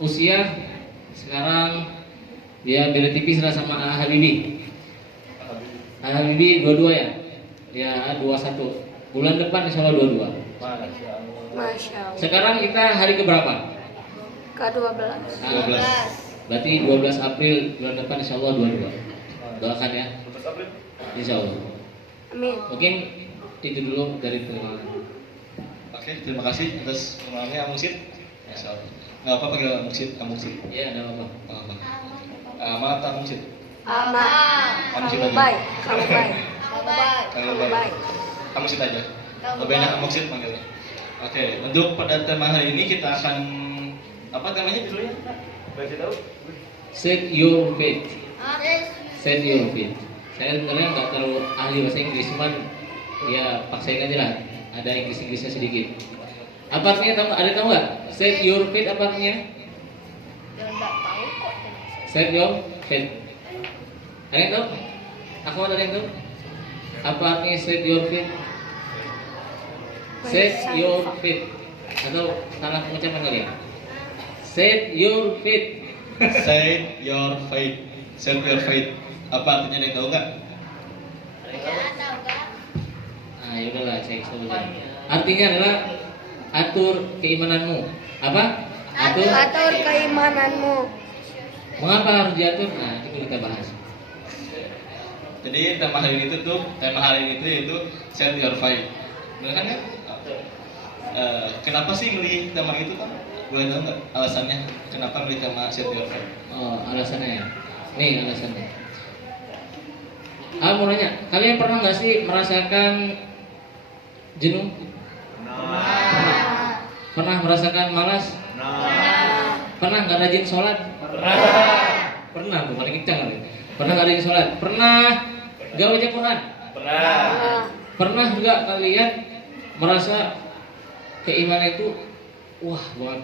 usia sekarang dia beda tipis lah sama Habibie. Habibie 22 ya? Ya 21. Bulan depan insya Allah 22. Masya Allah. Sekarang kita hari keberapa? Ke-12. 12. Berarti 12 April bulan depan insya Allah 22. Doakan ya. Insya Allah. Amin. Mungkin itu dulu dari perkenalan. Oke, terima kasih atas perkenalannya Amungsit. Insya Allah. Nggak apa panggil Amungsit, Amungsit. Ya, ada apa? Apa? Mana Amungsit? Aman. Amungsit Kamu aja. baik. Kamu baik. Kalau Kamu baik. Amungsit aja. Lebih enak Amungsit panggilnya. Oke, untuk pada tema hari ini kita akan apa temanya judulnya? Boleh tahu? Set your faith. Set your faith. Saya sebenarnya nggak terlalu ahli bahasa Inggris, cuman ya paksain aja lah. Ada Inggrisnya sedikit. Apa artinya tahu? Ada tahu nggak? Set your faith apa artinya? Set your faith. Ada yang tahu? Aku ada yang tahu? Apa artinya set your faith? Set your faith. Atau salah pengucapan kali ya? Set your faith. Set your faith. Set your faith. Apa artinya, ada yang tahu nggak? Nah, yaudahlah saya coba. Artinya adalah atur keimananmu. Apa? Atur keimananmu. Mengapa harus diatur? Nah, itu kita bahas. Jadi tema hari ini itu yaitu set your faith. Benar kan ya? Kenapa sih milih tema itu kan? Boleh tahu nggak alasannya? Kenapa milih tema set your faith? Oh, alasannya ya. Nih alasannya. Mau nanya, kalian pernah nggak sih merasakan jenuh? Pernah merasakan malas? Pernah nggak rajin sholat? Pernah tuh, paling kencang kali. Pernah nggak rajin sholat? Pernah nggak baca Quran? Pernah juga kalian merasa keimanan itu wah banget?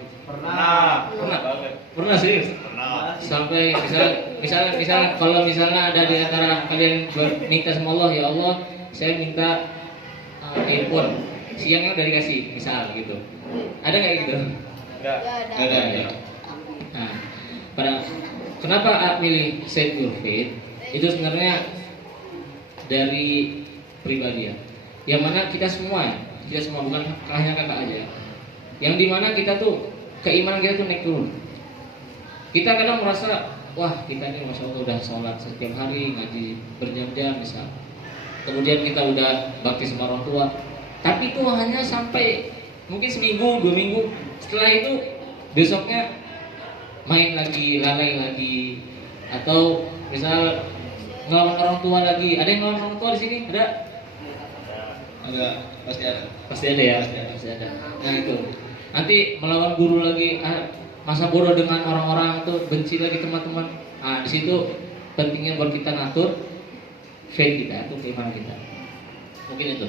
Pernah serius? Sampai misal kalau misalnya ada di antara kalian minta sama Allah, ya Allah saya minta iPhone, siangnya udah dikasih misal gitu. Ada nggak gitu? Ada. Nah, kenapa milih set your faith? Itu sebenarnya dari pribadi ya. Yang mana kita semua bukan hanya kakak aja. Yang dimana kita tuh keimanan kita tuh naik turun. Kita kadang merasa wah kita ini masya Allah udah sholat setiap hari, ngaji berjam-jam misal. Kemudian kita udah bakti sama orang tua. Tapi itu hanya sampai mungkin seminggu, 2 minggu. Setelah itu besoknya main lagi, lalai lagi, atau misal ngelawan orang tua lagi. Ada yang ngelawan orang tua di sini? Ada? Ada, pasti ada. Pasti ada ya. Pasti ada. Nah itu. Nanti melawan guru lagi. Masa bodoh dengan orang-orang tuh, benci lagi teman-teman. Nah di situ pentingnya buat kita ngatur faith kita, itu keimanan kita. Mungkin itu.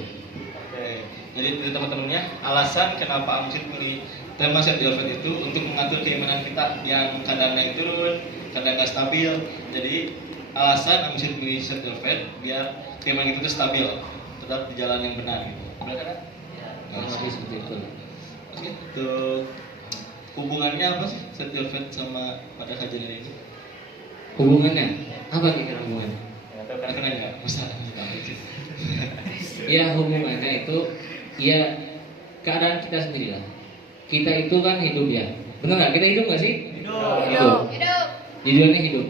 Oke. Jadi dari teman-temannya, alasan kenapa Amungsit pilih tema set your faith itu untuk mengatur keimanan kita yang kadang naik turun, kadang nggak stabil. Jadi alasan Amungsit pilih set your faith biar keimanan itu tuh stabil, tetap di jalan yang benar. Benar kan? Kurang lebih seperti itu. Oke. Untuk hubungannya apa sih set your faith sama pada kajian ini? Hubungannya apa kira-kira hubungannya? Karena nggak usah. Ya hubungannya itu ya keadaan kita sendiri lah. Kita itu kan hidup ya. Benar nggak? Kita hidup nggak sih? Hidup. Di dunia hidup.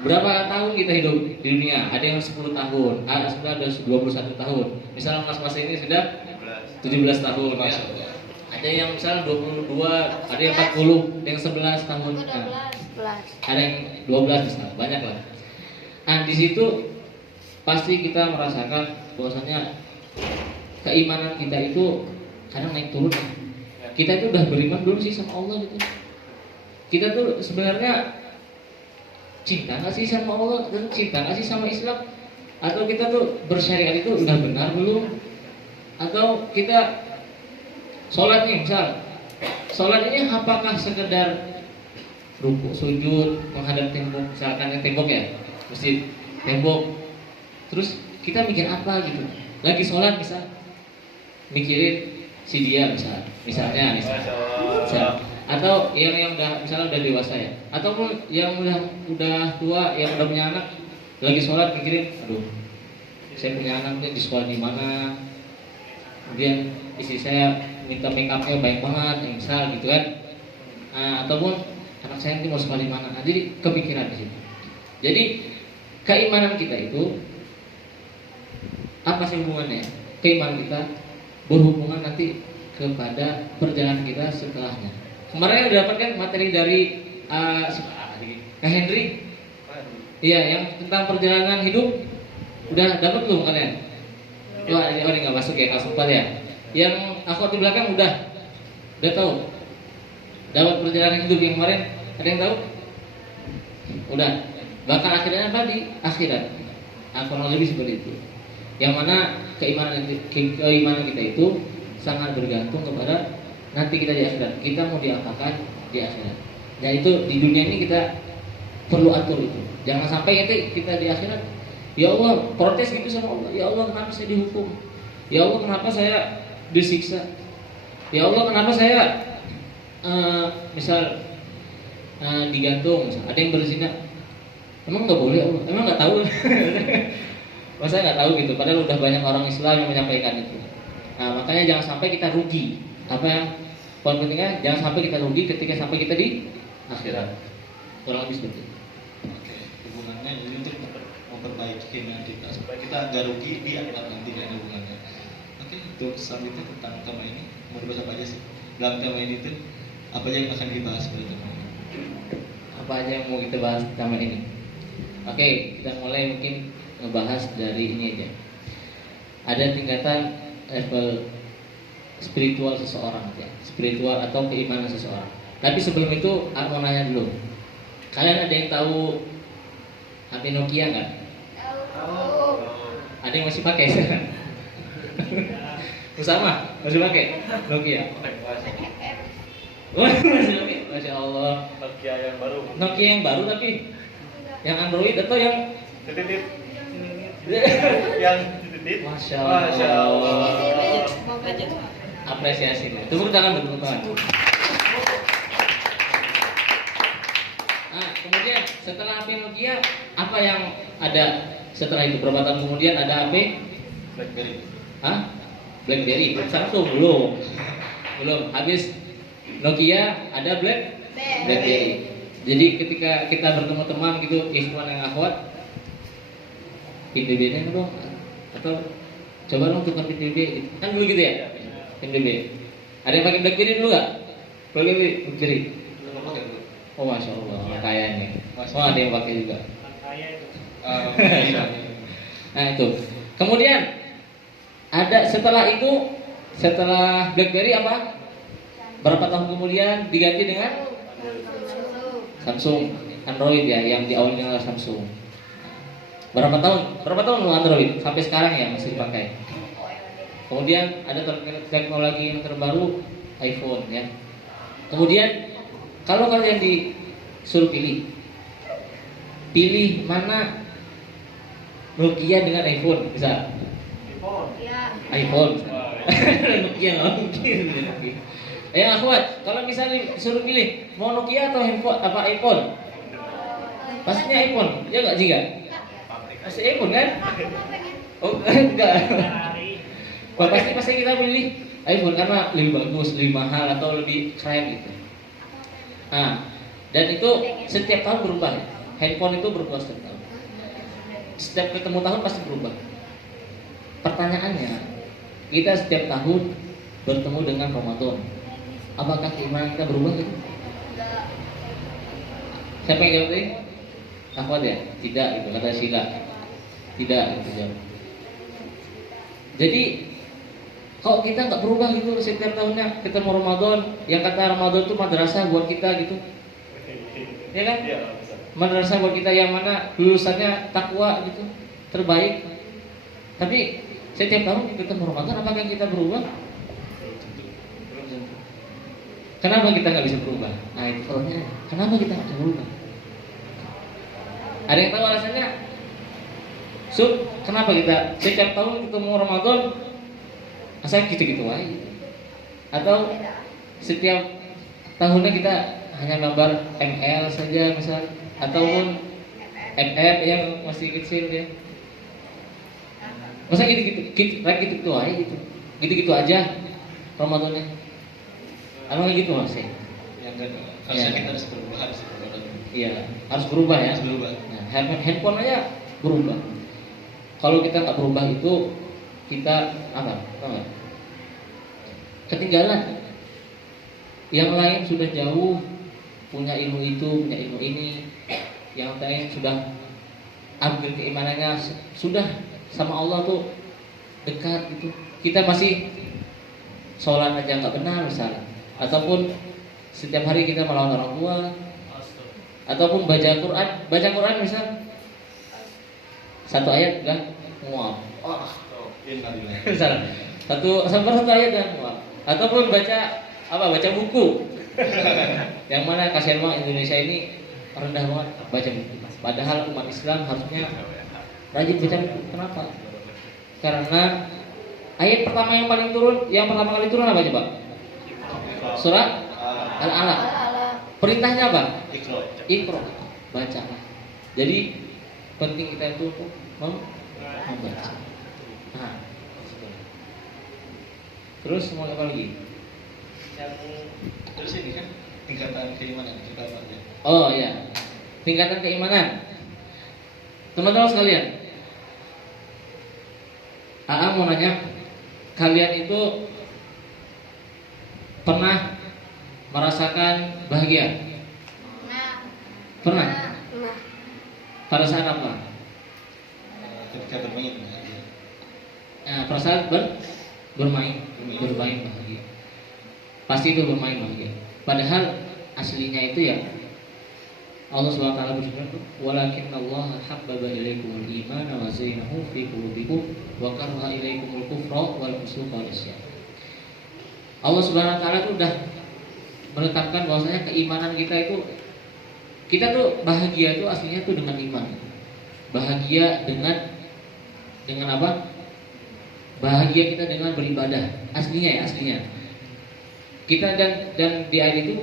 Berapa tahun kita hidup di dunia? Ada yang 10 tahun, ada 21 tahun. Misalnya mas-mas ini sudah 17 tahun. Ya. Ada yang misalnya 22, ada yang 40, ada yang 11 tahun. Nah, ada yang 12 misalnya, banyak lah. Nah di situ pasti kita merasakan bahwasanya keimanan kita itu kadang naik turun. Kita itu udah beriman belum sih sama Allah gitu? Kita tuh sebenarnya cinta nggak sih sama Allah dan cinta nggak sih sama Islam? Atau kita tuh bersyariat itu udah benar belum? Atau kita sholat nih misal, sholat ini apakah sekedar rukuk, sujud, menghadap tembok, misalkan yang tembok ya, masjid, tembok. Terus kita mikir apa gitu? Lagi sholat misal, mikirin si dia misal. Atau yang udah misalnya udah dewasa ya, ataupun yang udah tua, yang udah punya anak, lagi sholat mikirin, aduh, saya punya anak nih di sekolah di mana, kemudian istri saya minta make upnya baik banget, misal gitu kan. Ataupun anak saya nanti mau sekolah di mana, jadi kepikiran di situ. Jadi keimanan kita itu apa sih hubungannya? Keimanan kita berhubungan nanti kepada perjalanan kita setelahnya. Kemarin udah dapat kan materi dari Kak Henry? Iya, yang tentang perjalanan hidup udah dapat belum kalian? Wah, ini nggak masuk ya, nggak sempat ya. Yang aku di belakang udah tahu. Dapat perjalanan hidup yang kemarin, ada yang tahu? Udah. Bahkan akhirnya apa di akhirat? Kurang lebih seperti itu. Yang mana keimanan kita itu sangat bergantung kepada nanti kita di akhirat. Kita mau diapakan di akhirat. Dan itu di dunia ini kita perlu atur itu. Jangan sampai kita di akhirat, ya Allah protes gitu sama Allah. Ya Allah kenapa saya dihukum? Ya Allah kenapa saya disiksa? Ya Allah kenapa saya misal digantung? Misal, ada yang berzina. Emang nggak boleh Allah? Emang nggak tahu? Masa nggak tahu gitu? Padahal udah banyak orang Islam yang menyampaikan itu. Nah makanya jangan sampai kita rugi. Apa yang poin pentingnya? Jangan sampai kita rugi ketika sampai kita di akhirat. Kurang lebih seperti itu. Oke, hubungannya jadi untuk memperbaiki keimanan kita supaya kita nggak rugi di akhirat nanti dengan hubungannya. Oke, untuk selanjutnya tentang tema ini mau dibahas apa aja sih? Dalam tema ini tuh apa aja yang akan dibahas pada tema ini? Apa aja yang mau kita bahas tema ini? Oke, kita mulai mungkin ngebahas dari ini aja. Ada tingkatan level spiritual seseorang ya, spiritual atau keimanan seseorang. Tapi sebelum itu aku mau nanya dulu. Kalian ada yang tahu HP Nokia nggak? Tahu. Ada yang masih pakai? Sama, masih pakai Nokia. Oh, masih pakai. Masya Allah. Nokia yang baru. Nokia yang baru tapi yang Android atau yang Titip. Yang titip. Masya Allah. Mau gadget. Apresiasi. Tepuk tangan, tepuk tangan. Nah, kemudian setelah HP Nokia, apa yang ada setelah itu? Berapa tahun kemudian ada HP BlackBerry. Hah? BlackBerry. Samsung belum. Habis Nokia ada BlackBerry. Jadi ketika kita bertemu teman gitu, ikhwan yang akhwat, pin BB-nya dong, atau coba dong tukar pin BB gitu. Kan dulu gitu ya? Pin BB. Ada yang pakai BlackBerry dulu nggak? BlackBerry. Oh masya Allah, kayaknya. Oh ada yang pakai juga. Nah itu. Kemudian ada setelah BlackBerry apa? Berapa tahun kemudian diganti dengan Samsung, Android ya, yang diawali dengan Samsung. Berapa tahun lo Android sampai sekarang ya masih dipakai. Kemudian ada teknologi yang terbaru iPhone ya. Kemudian kalau kalian disuruh pilih mana Nokia dengan iPhone bisa? iPhone. Nokia nggak mungkin. Akhwat, kalau misalnya disuruh pilih mau Nokia atau handphone apa iPhone? Pastinya iPhone, ya nggak Jika? Pasti iPhone kan? Oh enggak. Pasti kita pilih iPhone karena lebih bagus, lebih mahal atau lebih keren gitu. Nah, dan itu setiap tahun berubah. Handphone itu berubah setiap tahun. Setiap ketemu tahun pasti berubah. Pertanyaannya, kita setiap tahun bertemu dengan Ramadan. Apakah keimanan kita berubah gitu? Siapa yang jawab tadi? Akhwat ya? Tidak gitu, kata Sila. Tidak gitu jawab. Jadi kalau kita nggak berubah gitu setiap tahunnya ketemu Ramadan, yang kata Ramadan itu madrasah buat kita gitu, ya kan? Madrasah buat kita yang mana lulusannya takwa gitu, terbaik. Tapi setiap tahun ketemu Ramadan, apakah kita berubah? Kenapa kita nggak bisa berubah? Nah itu soalnya. Kenapa kita nggak bisa berubah? Ada yang tahu alasannya? Kenapa kita setiap tahun ketemu Ramadan asal gitu-gitu aja? Atau setiap tahunnya kita hanya gambar ML saja misal, ataupun FF yang masih kecil ya. Masa gitu aja gitu. Gitu-gitu aja Ramadannya. Emang gitu masih. Yang kan harusnya kita harus berubah, Iya, harus berubah ya. Harus berubah. Nah, handphone aja berubah. Kalau kita nggak berubah itu kita apa? Tahu nggak? Ketinggalan. Yang lain sudah jauh, punya ilmu itu, punya ilmu ini. Yang lain sudah ambil keimanannya, sudah sama Allah tuh dekat gitu. Kita masih sholat aja nggak benar misalnya, ataupun setiap hari kita melawan orang tua, ataupun baca Quran misal satu ayat udah mual, misalnya satu ayat dan mual, ataupun baca buku, yang mana kasihan banget Indonesia ini rendah banget baca buku. Padahal umat Islam harusnya rajin baca buku. Kenapa? Karena ayat pertama yang pertama kali turun apa coba? Surat Al-Alaq. Perintahnya apa? Iqra. Bacalah. Jadi penting kita itu membaca. Nah. Terus mau apa lagi? Terus ini kan tingkatan keimanan kita apa ya? Oh iya. Tingkatan keimanan. Teman-teman sekalian, AA mau nanya, kalian itu pernah merasakan bahagia? Pernah? Pada saat apa? Ketika bermain bahagia. Nah, pada saat bermain bahagia. Pasti itu bermain bahagia. Padahal aslinya itu ya Allah SWT berfirman, "Walakinnallaha habbaba ilaikumul imana wa zayyanahu fi qulubikum wa karaha ilaikumul kufra wal fusuqa wal isyan." Allah SWT itu udah menetapkan bahwasanya keimanan kita tuh bahagia itu aslinya tuh dengan iman. Bahagia dengan apa? Bahagia kita dengan beribadah. Aslinya. Kita dan di ayat itu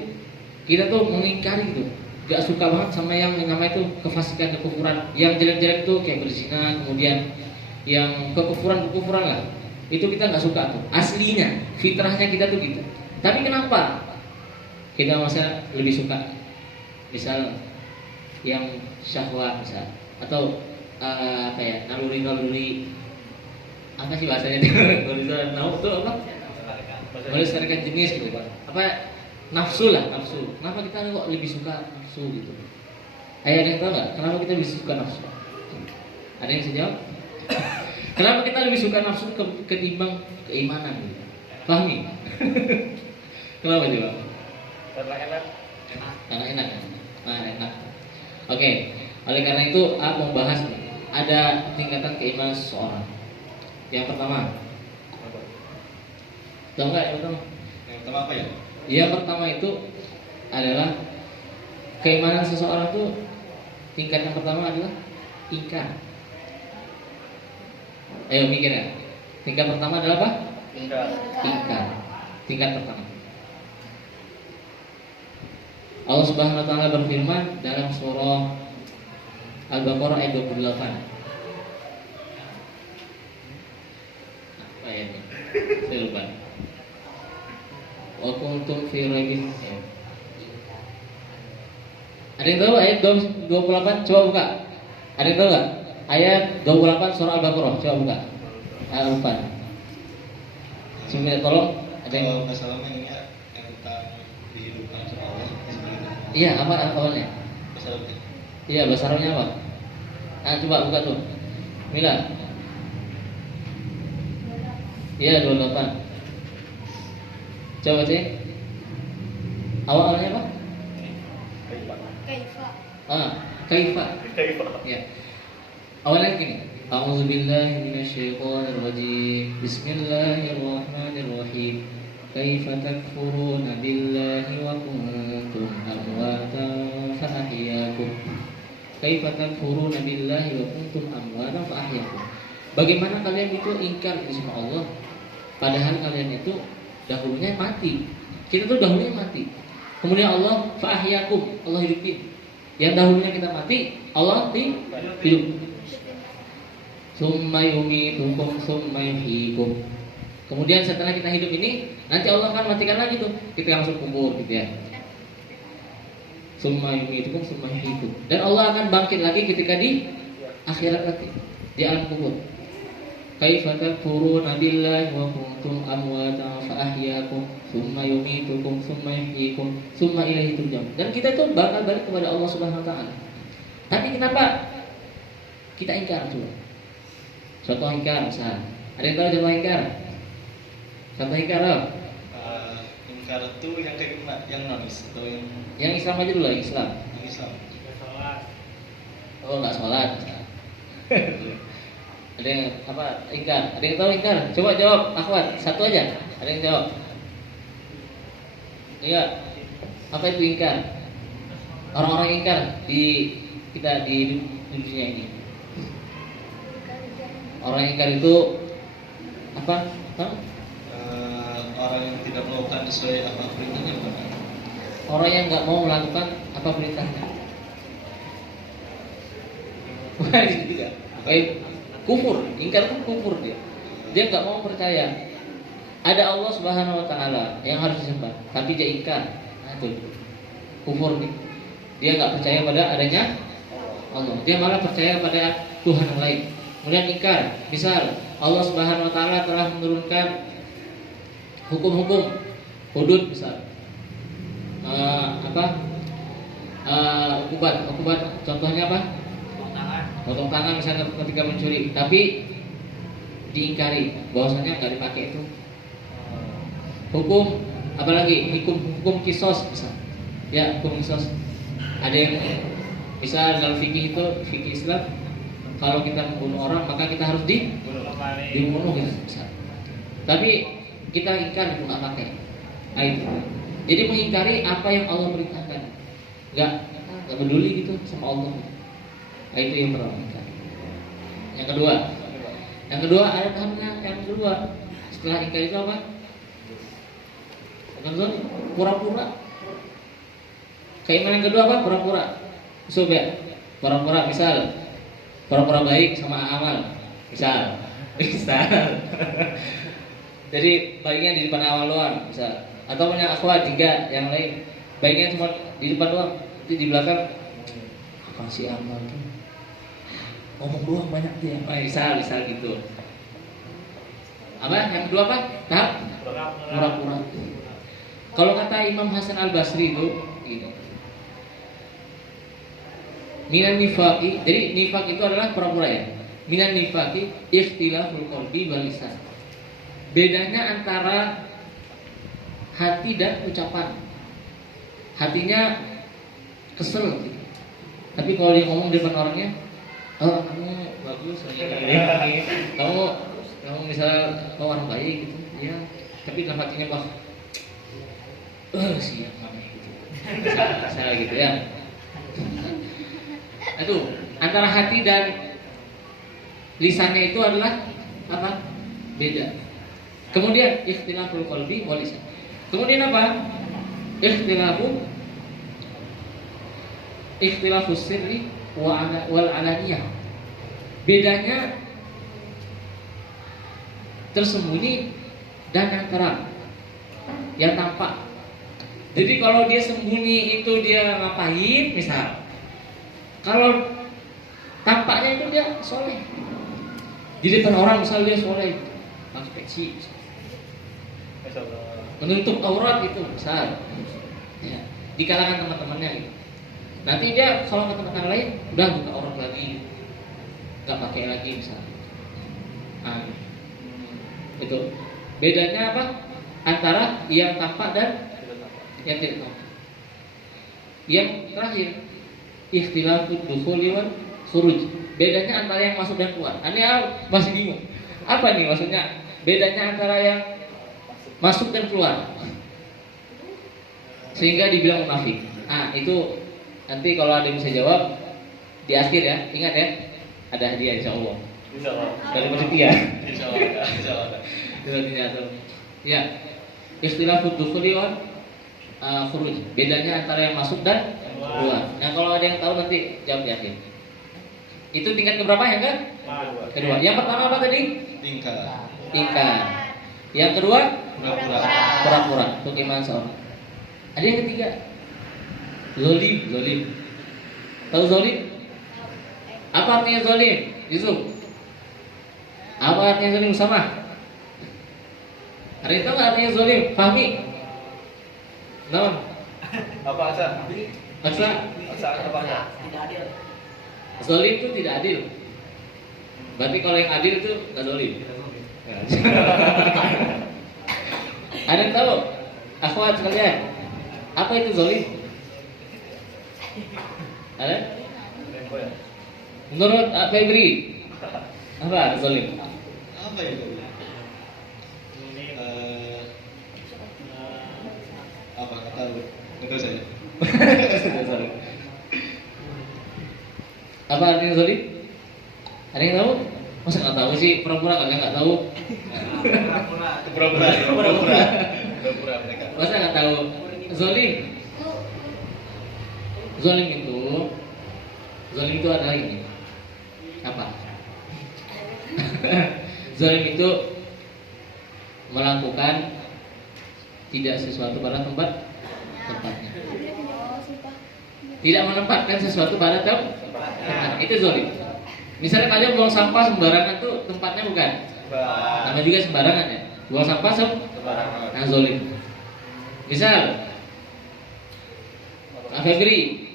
kita tuh mengingkari gitu. Gak suka banget sama yang namanya itu kefasikan, kekufuran. Yang jelek-jelek tuh kayak berzina, kemudian yang kekufuran lah. Itu kita gak suka tuh. Aslinya, fitrahnya kita tuh gitu. Tapi kenapa kita masa lebih suka misal yang syahwat misal, atau naluri apa sih bahasanya itu? Naluri apa? Melestarikan jenis gitu Pak. Apa nafsu. Kenapa kita kok lebih suka nafsu gitu? Ada yang tahu nggak? Kenapa kita lebih suka nafsu? Ada yang bisa jawab? Kenapa kita lebih suka nafsu ketimbang keimanan? Gitu? Pahami? Kenapa coba? Karena enak. Nah, enak. Oke. Oleh karena itu, aku mau bahas ada tingkatan keimanan seseorang. Yang pertama, tahu nggak yang pertama? Yang pertama apa ya? Yang pertama itu adalah keimanan seseorang itu tingkat yang pertama adalah ingkar. Ayo mikir ya. Tingkat pertama adalah apa? Ingkar. Tingkat pertama. Allah Subhanahu wa taala berfirman dalam surah Al-Baqarah ayat 28. Apa ayatnya? Saya lupa. Wa kuntum fi raibin. Ada yang tahu ayat 28? Coba buka. Ada yang tahu enggak? Ayat 28 surah Al-Baqarah. Coba buka. Lupa. Sebentar tolong. Ada yang masalahnya ini yang tentang kehidupan Allah. Iya, apa awalnya? Masalahnya. Iya, bahasa Arabnya apa? Coba buka tuh. Mila. Iya, 28. Coba cek. Awalnya apa? Kaifa. Ya. Awalnya gini. A'udzubillahi minasyaitonirrajim. Bismillahirrahmanirrahim. Kaifa takfuruna billahi wa kuntum amwatan fa ahyaakum. Kaifa takfuruna billahi wa kuntum amwatan fa ahyaakum. Bagaimana kalian itu ingkar sama Allah padahal kalian itu dahulunya mati. Kita tuh dahulunya mati. Kemudian Allah fa'ahyakum, Allah hidupin. Yang dahulunya kita mati, Allah hidup. Summa yumitukum summa yuhyikum. Kemudian setelah kita hidup ini, nanti Allah akan matikan lagi tuh. Kita masuk kubur gitu ya. Summa yumitukum summa yuhyikum. Dan Allah akan bangkit lagi ketika di akhirat nanti, di alam kubur. Kaifa takfuruna billahi wa kuntum amwatan fa ahyaakum tsumma yumitukum tsumma yuhyikum tsumma ilaihi turja'un. Dan kita itu bakal balik kepada Allah Subhanahu wa taala. Tapi kenapa kita ingkar coba? Contoh ingkar misalnya. Ada yang tahu contoh ingkar? Contoh ingkar apa? Ingkar itu yang kayak gimana? Yang nonis atau yang Islam aja dulu, yang Islam. Yang Islam. Oh, enggak sholat. Ada yang apa ingkar? Ada yang tahu ingkar? Coba jawab, akhwat, satu aja. Ada yang jawab? Iya. Apa itu ingkar? Orang-orang ingkar di kita di dunia ini. Orang ingkar itu apa? Hah? Orang yang tidak melakukan sesuai apa perintahnya bukan? Orang yang nggak mau melakukan apa perintahnya. Bukan itu juga. Baik. Kufur, ingkar itu kufur dia. Dia nggak mau percaya. Ada Allah Subhanahu wa taala yang harus disembah, tapi dia ingkar. Nah, itu kufur nih. Dia nggak percaya pada adanya Allah. Dia malah percaya pada Tuhan yang lain. Kemudian ingkar. Misal Allah Subhanahu wa taala telah menurunkan hukum-hukum hudud misal. Hukuman contohnya apa? Potong tangan misalnya ketika mencuri, tapi diingkari bahwasanya nggak dipakai itu. Hukum apalagi hukum kisos misal. Ya, hukum kisos. Ada yang misal dalam fikih itu, fikih Islam, kalau kita membunuh orang maka kita harus dibunuh gitu misal. Tapi kita ingkar itu nggak pakai. Nah, itu. Jadi mengingkari apa yang Allah perintahkan. Nggak peduli gitu sama Allah. Nah, itu yang pertama. Yang kedua ada tahapannya. Yang kedua setelah ingkar itu apa? Yang kedua pura-pura. Keimanan yang kedua apa? Pura-pura. Coba pura-pura misal pura-pura baik sama amal. Misal. Jadi baiknya di depan awal doang misal. Atau punya akhwat tiga yang lain. Baiknya cuma di depan doang, di belakang apa sih amal tuh? Ngomong doang banyak dia. Misal gitu. Apa? Yang kedua apa? Tahap pura-pura. Kalau kata Imam Hasan Al-Basri itu gitu. Minan nifaqi, jadi nifaq itu adalah pura-pura ya. Minan nifaqi ikhtilaful qalbi wal lisan. Bedanya antara hati dan ucapan. Hatinya kesel gitu. Tapi kalau dia ngomong di depan orangnya, oh kamu bagus, kamu misalnya orang baik gitu, ya. Tapi dalam hatinya bah, siap mana gitu, saya gitu ya. Aduh, antara hati dan lisannya itu adalah apa? Beda. Kemudian ikhtilaful qalbi wal lisan. Kemudian apa? Ikhtilafus sirri wal alaniyah. Bedanya tersembunyi dan yang terang, yang tampak. Jadi kalau dia sembunyi itu dia ngapain misal, kalau tampaknya itu dia soleh. Di depan orang misal dia soleh, langsung peci, menutup aurat itu misal, ya, di kalangan teman-temannya gitu. Nanti dia kalau ke tempat lain udah buka aurat lagi, nggak pakai lagi misal. Nah, itu bedanya apa antara yang tampak dan yang tidak tampak. Yang terakhir ikhtilafud dukhuli wal khuruj. Bedanya antara yang masuk dan keluar. Ini masih bingung. Apa nih maksudnya? Bedanya antara yang masuk dan keluar. Sehingga dibilang munafik. Nah, itu nanti kalau ada yang bisa jawab di akhir ya. Ingat ya. Ada hadiah insyaallah. Insyaallah. Dari panitia. Insyaallah. Ya. Ikhtilafud dukhuli wal khuruj. Bedanya antara yang masuk dan keluar. Nah, kalau ada yang tahu nanti jawab di akhir. Itu tingkat keberapa yang kedua? Yang pertama apa tadi? Tingkat. Yang kedua? Pura-pura untuk iman seorang. Ada yang ketiga? Zolim. Tahu zolim? Apa artinya zolim? Yusuf? Apa artinya zolim sama? Ada yang tahu nggak artinya zolim? Fahmi? Naon? Apa Aksa? Aksa? Apa? Tidak adil. Zolim itu tidak adil. Berarti kalau yang adil itu nggak zolim. Ada yang tahu? Akhwat sekalian, apa itu zolim? Ada? Menurut Febri, apa zolim? Apa itu? Apa? Nggak tahu. Nggak tahu saya. Apa artinya zolim? Ada yang tahu? Masa nggak tahu sih? Pura-pura kalian nggak tahu? Pura-pura mereka. Masa nggak tahu? Zolim. Zolim itu adalah ini. Apa? Zolim itu melakukan tidak sesuatu pada tempatnya. Tidak menempatkan sesuatu pada tempatnya. Itu zolim. Misalnya kalian buang sampah sembarangan tuh tempatnya bukan. Nama juga sembarangan ya. Buang sampah sembarangan. Nah, zolim. Misal Febri.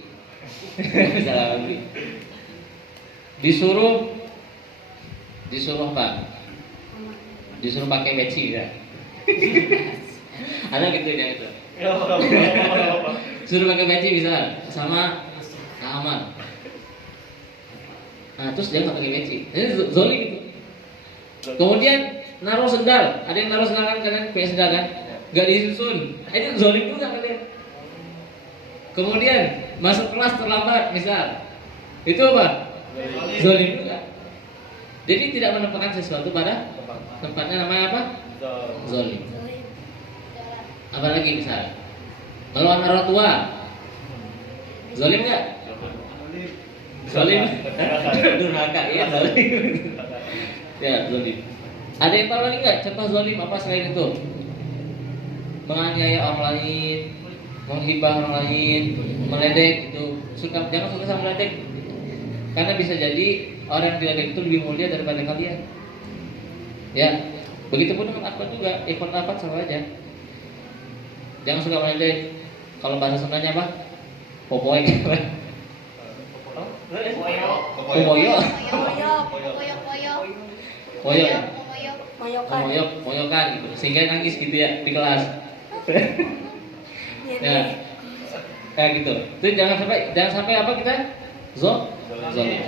Misal Febri. Disuruh apa? Disuruh pakai peci ya. Ada gitu ya itu. Suruh pakai peci bisa sama Ahmad. Nah, terus dia nggak pakai peci. Ini zolim itu. Kemudian naruh sendal. Ada yang naruh sendal kan? Kalian pakai sendal kan? Gak disusun. Itu zolim juga kalian. Kemudian masuk kelas terlambat misal. Itu apa? Zolim juga. Jadi tidak menempatkan sesuatu pada tempatnya, namanya apa? Zolim. Apalagi misal melawan orang tua. Zolim nggak? Zolim. Durhaka, iya zolim. Ya, zolim. Ada yang tahu lagi nggak contoh zolim apa selain itu? Menganiaya orang lain, menghibah orang lain, meledek itu. Jangan suka sama meledek. Karena bisa jadi orang yang diledek itu lebih mulia daripada kalian. Ya, begitupun dengan akhlak juga, ikut akhlak sama aja. Jangan suka meledek. Kalau bahasa Sundanya apa? Popoy. Popoyo. Moyokan gitu. Sehingga nangis gitu ya di kelas. Ya. Kayak gitu. Itu jangan sampai apa kita? Zolim.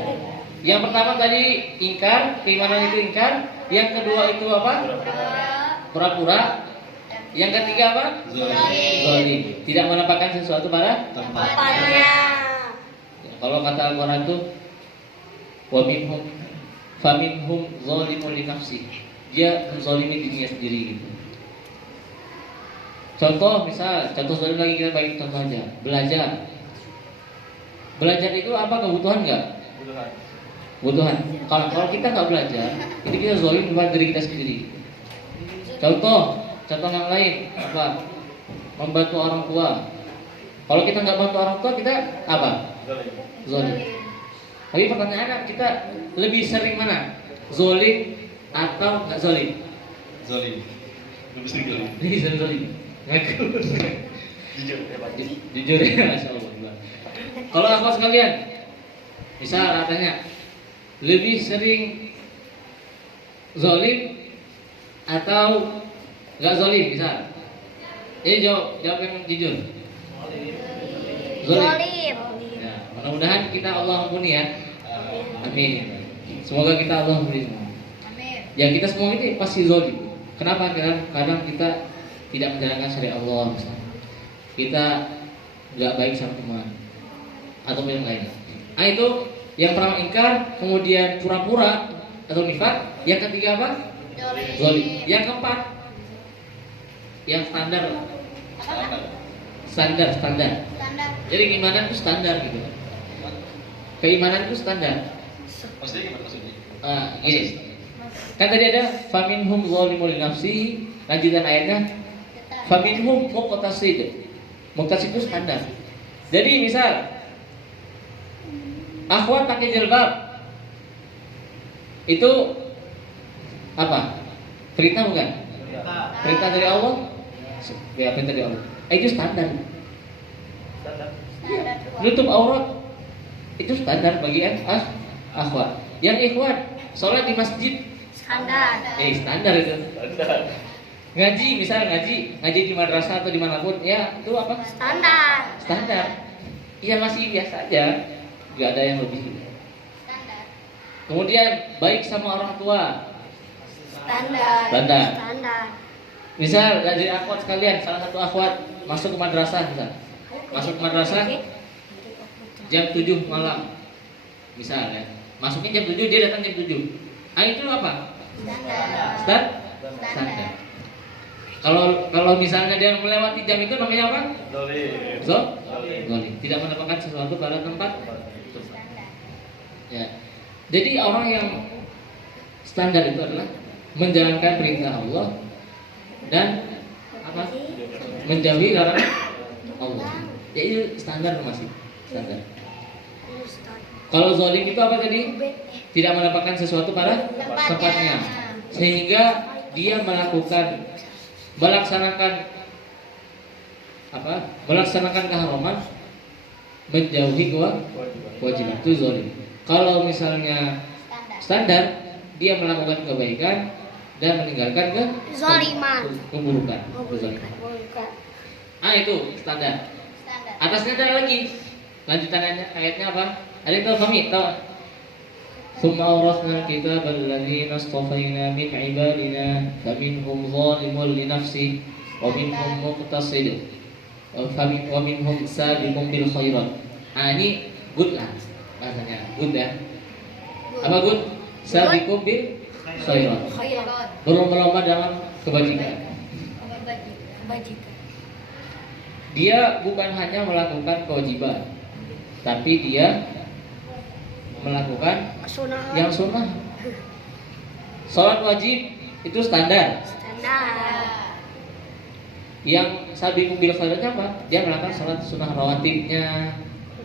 Yang pertama tadi ingkar, keimanan itu ingkar. Yang kedua itu apa? Pura-pura. Yang ketiga apa? Zolim. Tidak menempatkan sesuatu pada tempatnya. Kalau kata Al-Quran itu faminhum zalimun li nafsi. Dia menzalimi dirinya sendiri gitu. Contoh zolim lagi kita bagi contoh aja. Belajar itu apa, kebutuhan nggak? Kebutuhan. Kalau kita nggak belajar, itu kita zolim kepada diri kita sendiri. Contoh yang lain apa? Membantu orang tua. Kalau kita nggak bantu orang tua, kita apa? Zolim. Tapi pertanyaannya, kita lebih sering mana? Zolim atau nggak zolim? Zolim. Lebih sering zolim. Lebih sering zolim. Ngaku. Jujur ya, Masya Allah. Kalau aku sekalian, misal katanya lebih sering zolim atau nggak zolim, misal. Jawab yang jujur. Zolim. Ya, mudah-mudahan kita Allah ampuni ya. Amin. Semoga kita Allah ampuni semua. Ya, kita semua ini pasti zolim. Kenapa? Kadang kita tidak menjalankan syariat Allah. Kita nggak baik sama teman atau yang lain. Nah, itu yang pertama ingkar, kemudian pura-pura atau nifaq. Yang ketiga apa? Zolim. Yang keempat, yang standar Standar. Standar. Jadi keimanan itu standar gitu. Keimanan itu standar. Maksudnya gimana maksudnya? Yes. Kan tadi ada faminhum zalimun li nafsihi, lanjutan ayatnya faminhum muqtasid. Muqtasid itu standar. Jadi misal akhwat pakai jilbab itu apa? Perintah bukan? Perintah dari Allah? Ya, perintah dari Allah. Itu standar. Nutup aurat itu standar bagi akhwat. Yang ikhwan sholat di masjid Standar. standar itu. Ngaji misal ngaji di madrasah atau dimanapun ya itu apa? Standar. Iya masih biasa aja, nggak ada yang lebih. Kemudian baik sama orang tua. Standar. Misal dari akhwat sekalian, salah satu akhwat masuk ke madrasah misal. Masuk ke madrasah jam 7 malam. Misal ya. Masuknya jam 7, dia datang jam 7. Itu apa? Standar. Kalau misalnya dia melewati jam itu namanya apa? Zalim. Tidak mendapatkan sesuatu pada tempat. Ya. Jadi orang yang standar itu adalah menjalankan perintah Allah dan apa? Menjauhi larangan Allah. Ya itu standar masih standar. Kalau zalim itu apa tadi? Tidak mendapatkan sesuatu pada tempatnya, sehingga dia melaksanakan keharaman, menjauhi kewajiban, itu zalim. Kalau misalnya standar, dia melakukan kebaikan dan meninggalkan keburukan. Itu standar. Atasnya ada lagi. Lanjutan ayatnya apa? Ada yang tahu kami? Tahu? Tsumma awrasna al-kitaba alladziina istafayna min 'ibadina faminhum zalimun li nafsihi wa minhum muqtasid wa minhum sabiqun bil khairat. Ini good lah bahasanya. Good ya. Apa good? Sabiqun bil khairat. Berlomba-lomba dalam kebajikan. Dia bukan hanya melakukan kewajiban, tapi dia melakukan yang sunnah. Sholat wajib itu standar. Yang sabiqun bil khairatnya apa? Dia melakukan sholat sunnah rawatibnya,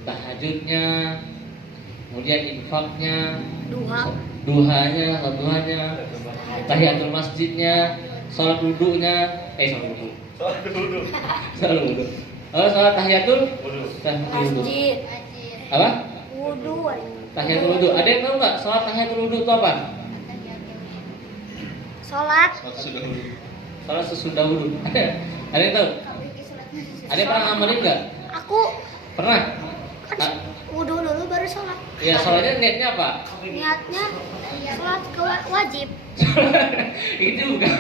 tahajudnya, kemudian infaknya, duhanya, tahiyatul masjidnya, sholat wudhunya, sholat wudhu. Sholat tahiyatul wudhu. Apa? Tahiyatul wudhu. Ada yang tahu nggak sholat tahiyatul wudhu itu apa? Sholat sesudah wudhu. Ada yang tahu? Ada yang pernah ngamalin nggak? Aku Pernah? wudhu dulu baru sholat. Ya sholatnya niatnya apa? Niatnya sholat wajib. Itu bukan.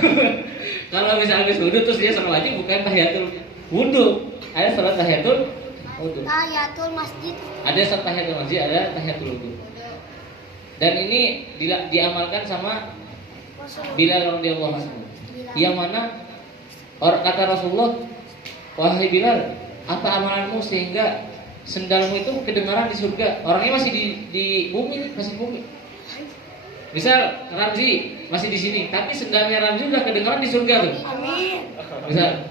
Kalau misalnya habis wudhu terus dia sholat wajib, bukan tahiyatul wudhu. Ada sholat tahiyatul wudhu. Tahiyatul masjid. Ada sholat tahiyatul masjid, ada tahiyatul wudhu. Dan ini diamalkan sama Bilal radhiyallahu anhu. Yang mana kata Rasulullah, wahai Bilal, apa amalanmu sehingga sendalmu itu kedengaran di surga? Orangnya masih di bumi, masih di bumi. Misal Ramzi masih di sini, tapi sendalnya Ramzi udah kedengaran di surga tuh. Amin. Misal,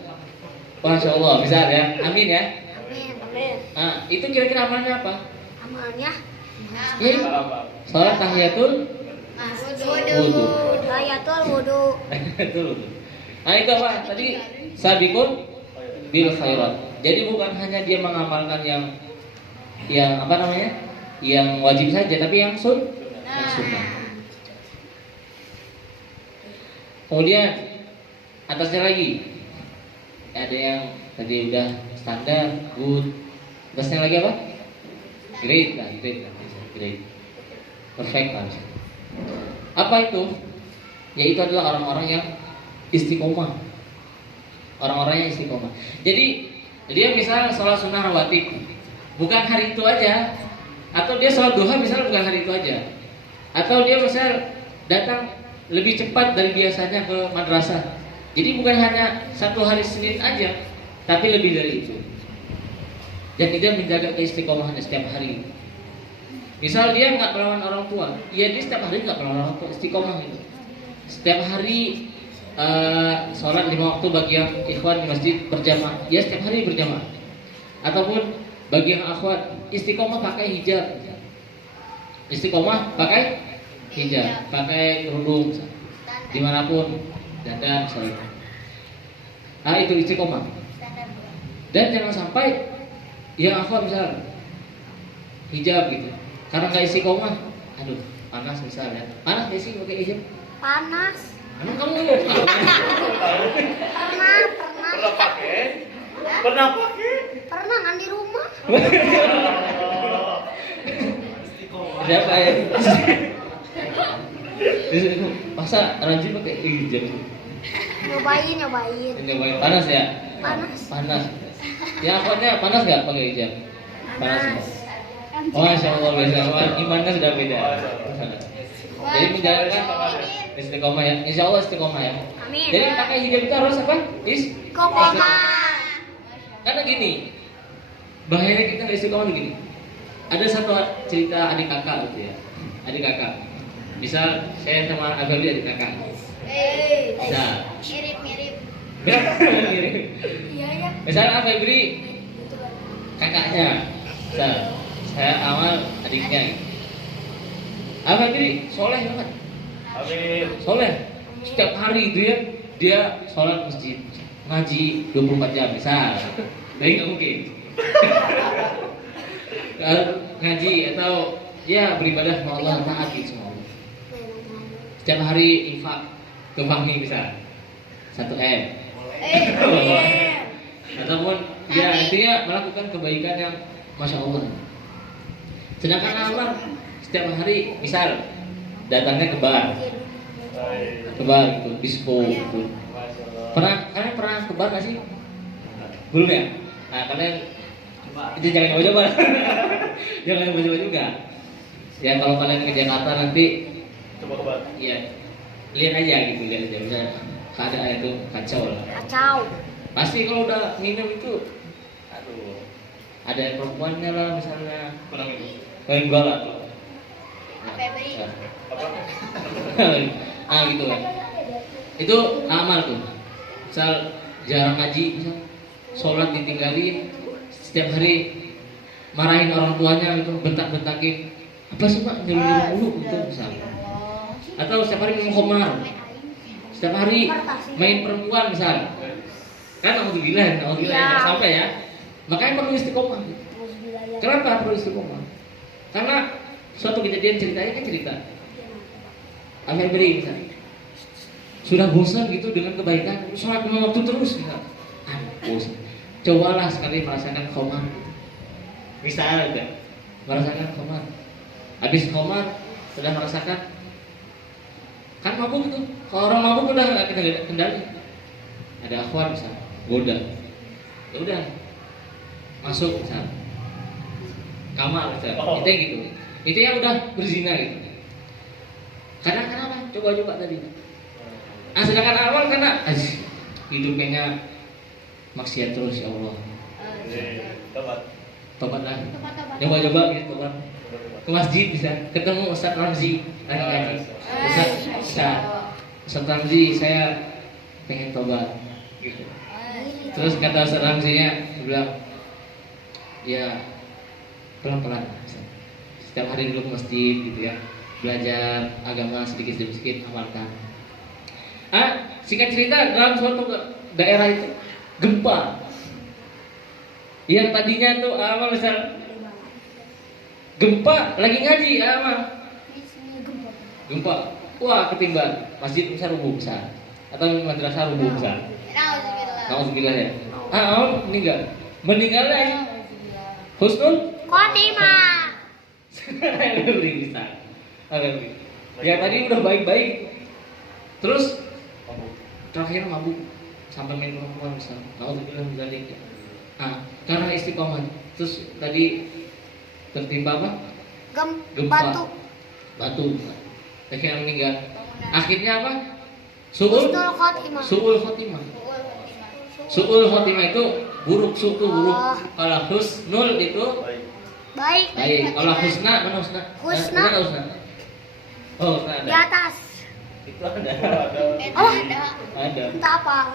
Masya Allah, misal ya, amin ya. Amin. Nah, itu kira-kira amalnya apa? Amalnya Ya, sholat tahiyatul wudhu. Tahiyatul wudhu. Nah itu apa? Tadi sabiqun bil khairat. Jadi bukan hanya dia mengamalkan yang apa namanya? Yang wajib saja, tapi yang sunnah. Kemudian atasnya lagi ada yang tadi udah standar, good. Atasnya lagi apa? Great. Perfect lah. Apa itu? Yaitu adalah orang-orang yang istiqomah. Orang-orang yang istiqomah. Jadi dia misalnya sholat sunnah rawatib, bukan hari itu aja. Atau dia sholat duha misalnya bukan hari itu aja. Atau dia misalnya datang lebih cepat dari biasanya ke madrasah. Jadi bukan hanya satu hari Senin aja, tapi lebih dari itu. dan dia menjaga keistiqomahannya setiap hari. Misal dia nggak melawan orang tua, ya dia setiap hari nggak melawan orang tua, istiqomah gitu. Setiap hari sholat 5 waktu bagi yang ikhwan di masjid berjamaah, ya setiap hari berjamaah. Ataupun bagi yang akhwat istiqomah pakai hijab, istiqomah pakai hijab, pakai kerudung dimanapun, dandan misalnya. Itu istiqomah. Dan jangan sampai yang akhwat misal hijab gitu, karena nggak istiqomah, aduh panas misalnya, panas nggak sih pakai hijab? Panas. Emang kamu Pernah pakai? Pernah kan di rumah. siapa ya? Masa rajin pakai hijab? Nyobain. Panas ya? Panas. Ya akhwatnya panas nggak pakai hijab? Panas. Oh, Masya Allah, imannya sudah beda. Jadi menjalankan istiqomah ya, insya Allah istiqomah ya. Amin. Jadi pakai hijab itu harus apa? Istiqomah. Karena gini, bahayanya kita nggak istiqomah begini. Ada satu cerita adik kakak gitu ya, adik kakak. Misal saya sama Abeli adik kakak. Nah, Mirip. mirip. Iya. Misalnya Febri kakaknya, misal saya Amal adiknya. Febri soleh banget. Amin. Soleh. Setiap hari dia sholat masjid, ngaji 24 jam misal. Tapi nggak mungkin. Ngaji atau ya beribadah sama Allah, taat gitu semua. Setiap hari infak ke Fahmi misal 1 M. Ataupun ya intinya melakukan kebaikan yang Masya Allah. Sedangkan Amar setiap hari misal datangnya ke bar gitu, disco gitu. Kalian pernah ke bar nggak sih? Belum ya? Nah kalian itu jangan coba-coba. Jangan coba-coba juga. Ya kalau kalian ke Jakarta nanti Coba ke bar. iya, lihat aja gitu, lihat aja. Misalnya keadaan itu kacau lah. Pasti kalau udah minum itu, aduh, ada perempuannya lah misalnya. Kurang itu. Enggak lah tuh. Gitu kan. Itu amal tuh. Misal jarang ngaji, misal sholat ditinggalin, setiap hari marahin orang tuanya gitu, bentak-bentakin. Apa sih mak nyuruh mulu gitu misalnya. Atau setiap hari minum khamar. Setiap hari main perempuan misal. Kan alhamdulillah jangan sampai ya. Makanya perlu istiqomah. Kenapa perlu istiqomah? Karena suatu kejadian ceritanya kan cerita. Febri misalnya sudah bosan gitu dengan kebaikan, sholat 5 waktu terus gitu. Bosan. Cobalah sekali merasakan khamar. Misal aja merasakan khamar. Habis khamar sudah merasakan kan mabuk tuh. Kalau orang mabuk udah nggak kendali. Ada akhwat misal, goda. Ya udah masuk misal kamar misal. Itu gitu. Itu yang udah berzina gitu. Karena kenapa? Coba-coba tadi. Sedangkan awal karena hidupnya maksiat terus ya Allah. Tobatlah. Coba-coba gitu tobat. Ke masjid bisa ketemu Ustaz Ramzi lagi ngaji. Ustaz Ramzi saya pengen tobat gitu. Terus kata Ustaz Ramzinya dia bilang ya pelan-pelan. Setiap hari dulu ke masjid gitu ya, belajar agama sedikit demi sedikit, amalkan. Singkat cerita dalam suatu daerah itu gempa. Yang tadinya tuh amal misal gempa lagi ngaji amal. Gempa, wah ketimban masjid besar rubuh besar atau madrasah rubuh besar. Nauzubillah ya. Amal meninggalnya ini husnul Khotimah. bisa. Ya tadi udah baik-baik, terus terakhir mabuk sampai main perempuan misalnya. Nauzubillah min dzalik. Karena istiqomah. Terus tadi tertimpa apa? Gempa. Batu. Akhirnya meninggal. Akhirnya apa? Su'ul khotimah. Su'ul khotimah itu Buruk su tuh buruk. Oh. Kalau husnul itu Baik. baik. Kalau husna mana husna? Husna. Mana husna? Oh, husna Di ada. atas. Itu ada. Oh, Ada. entah apa,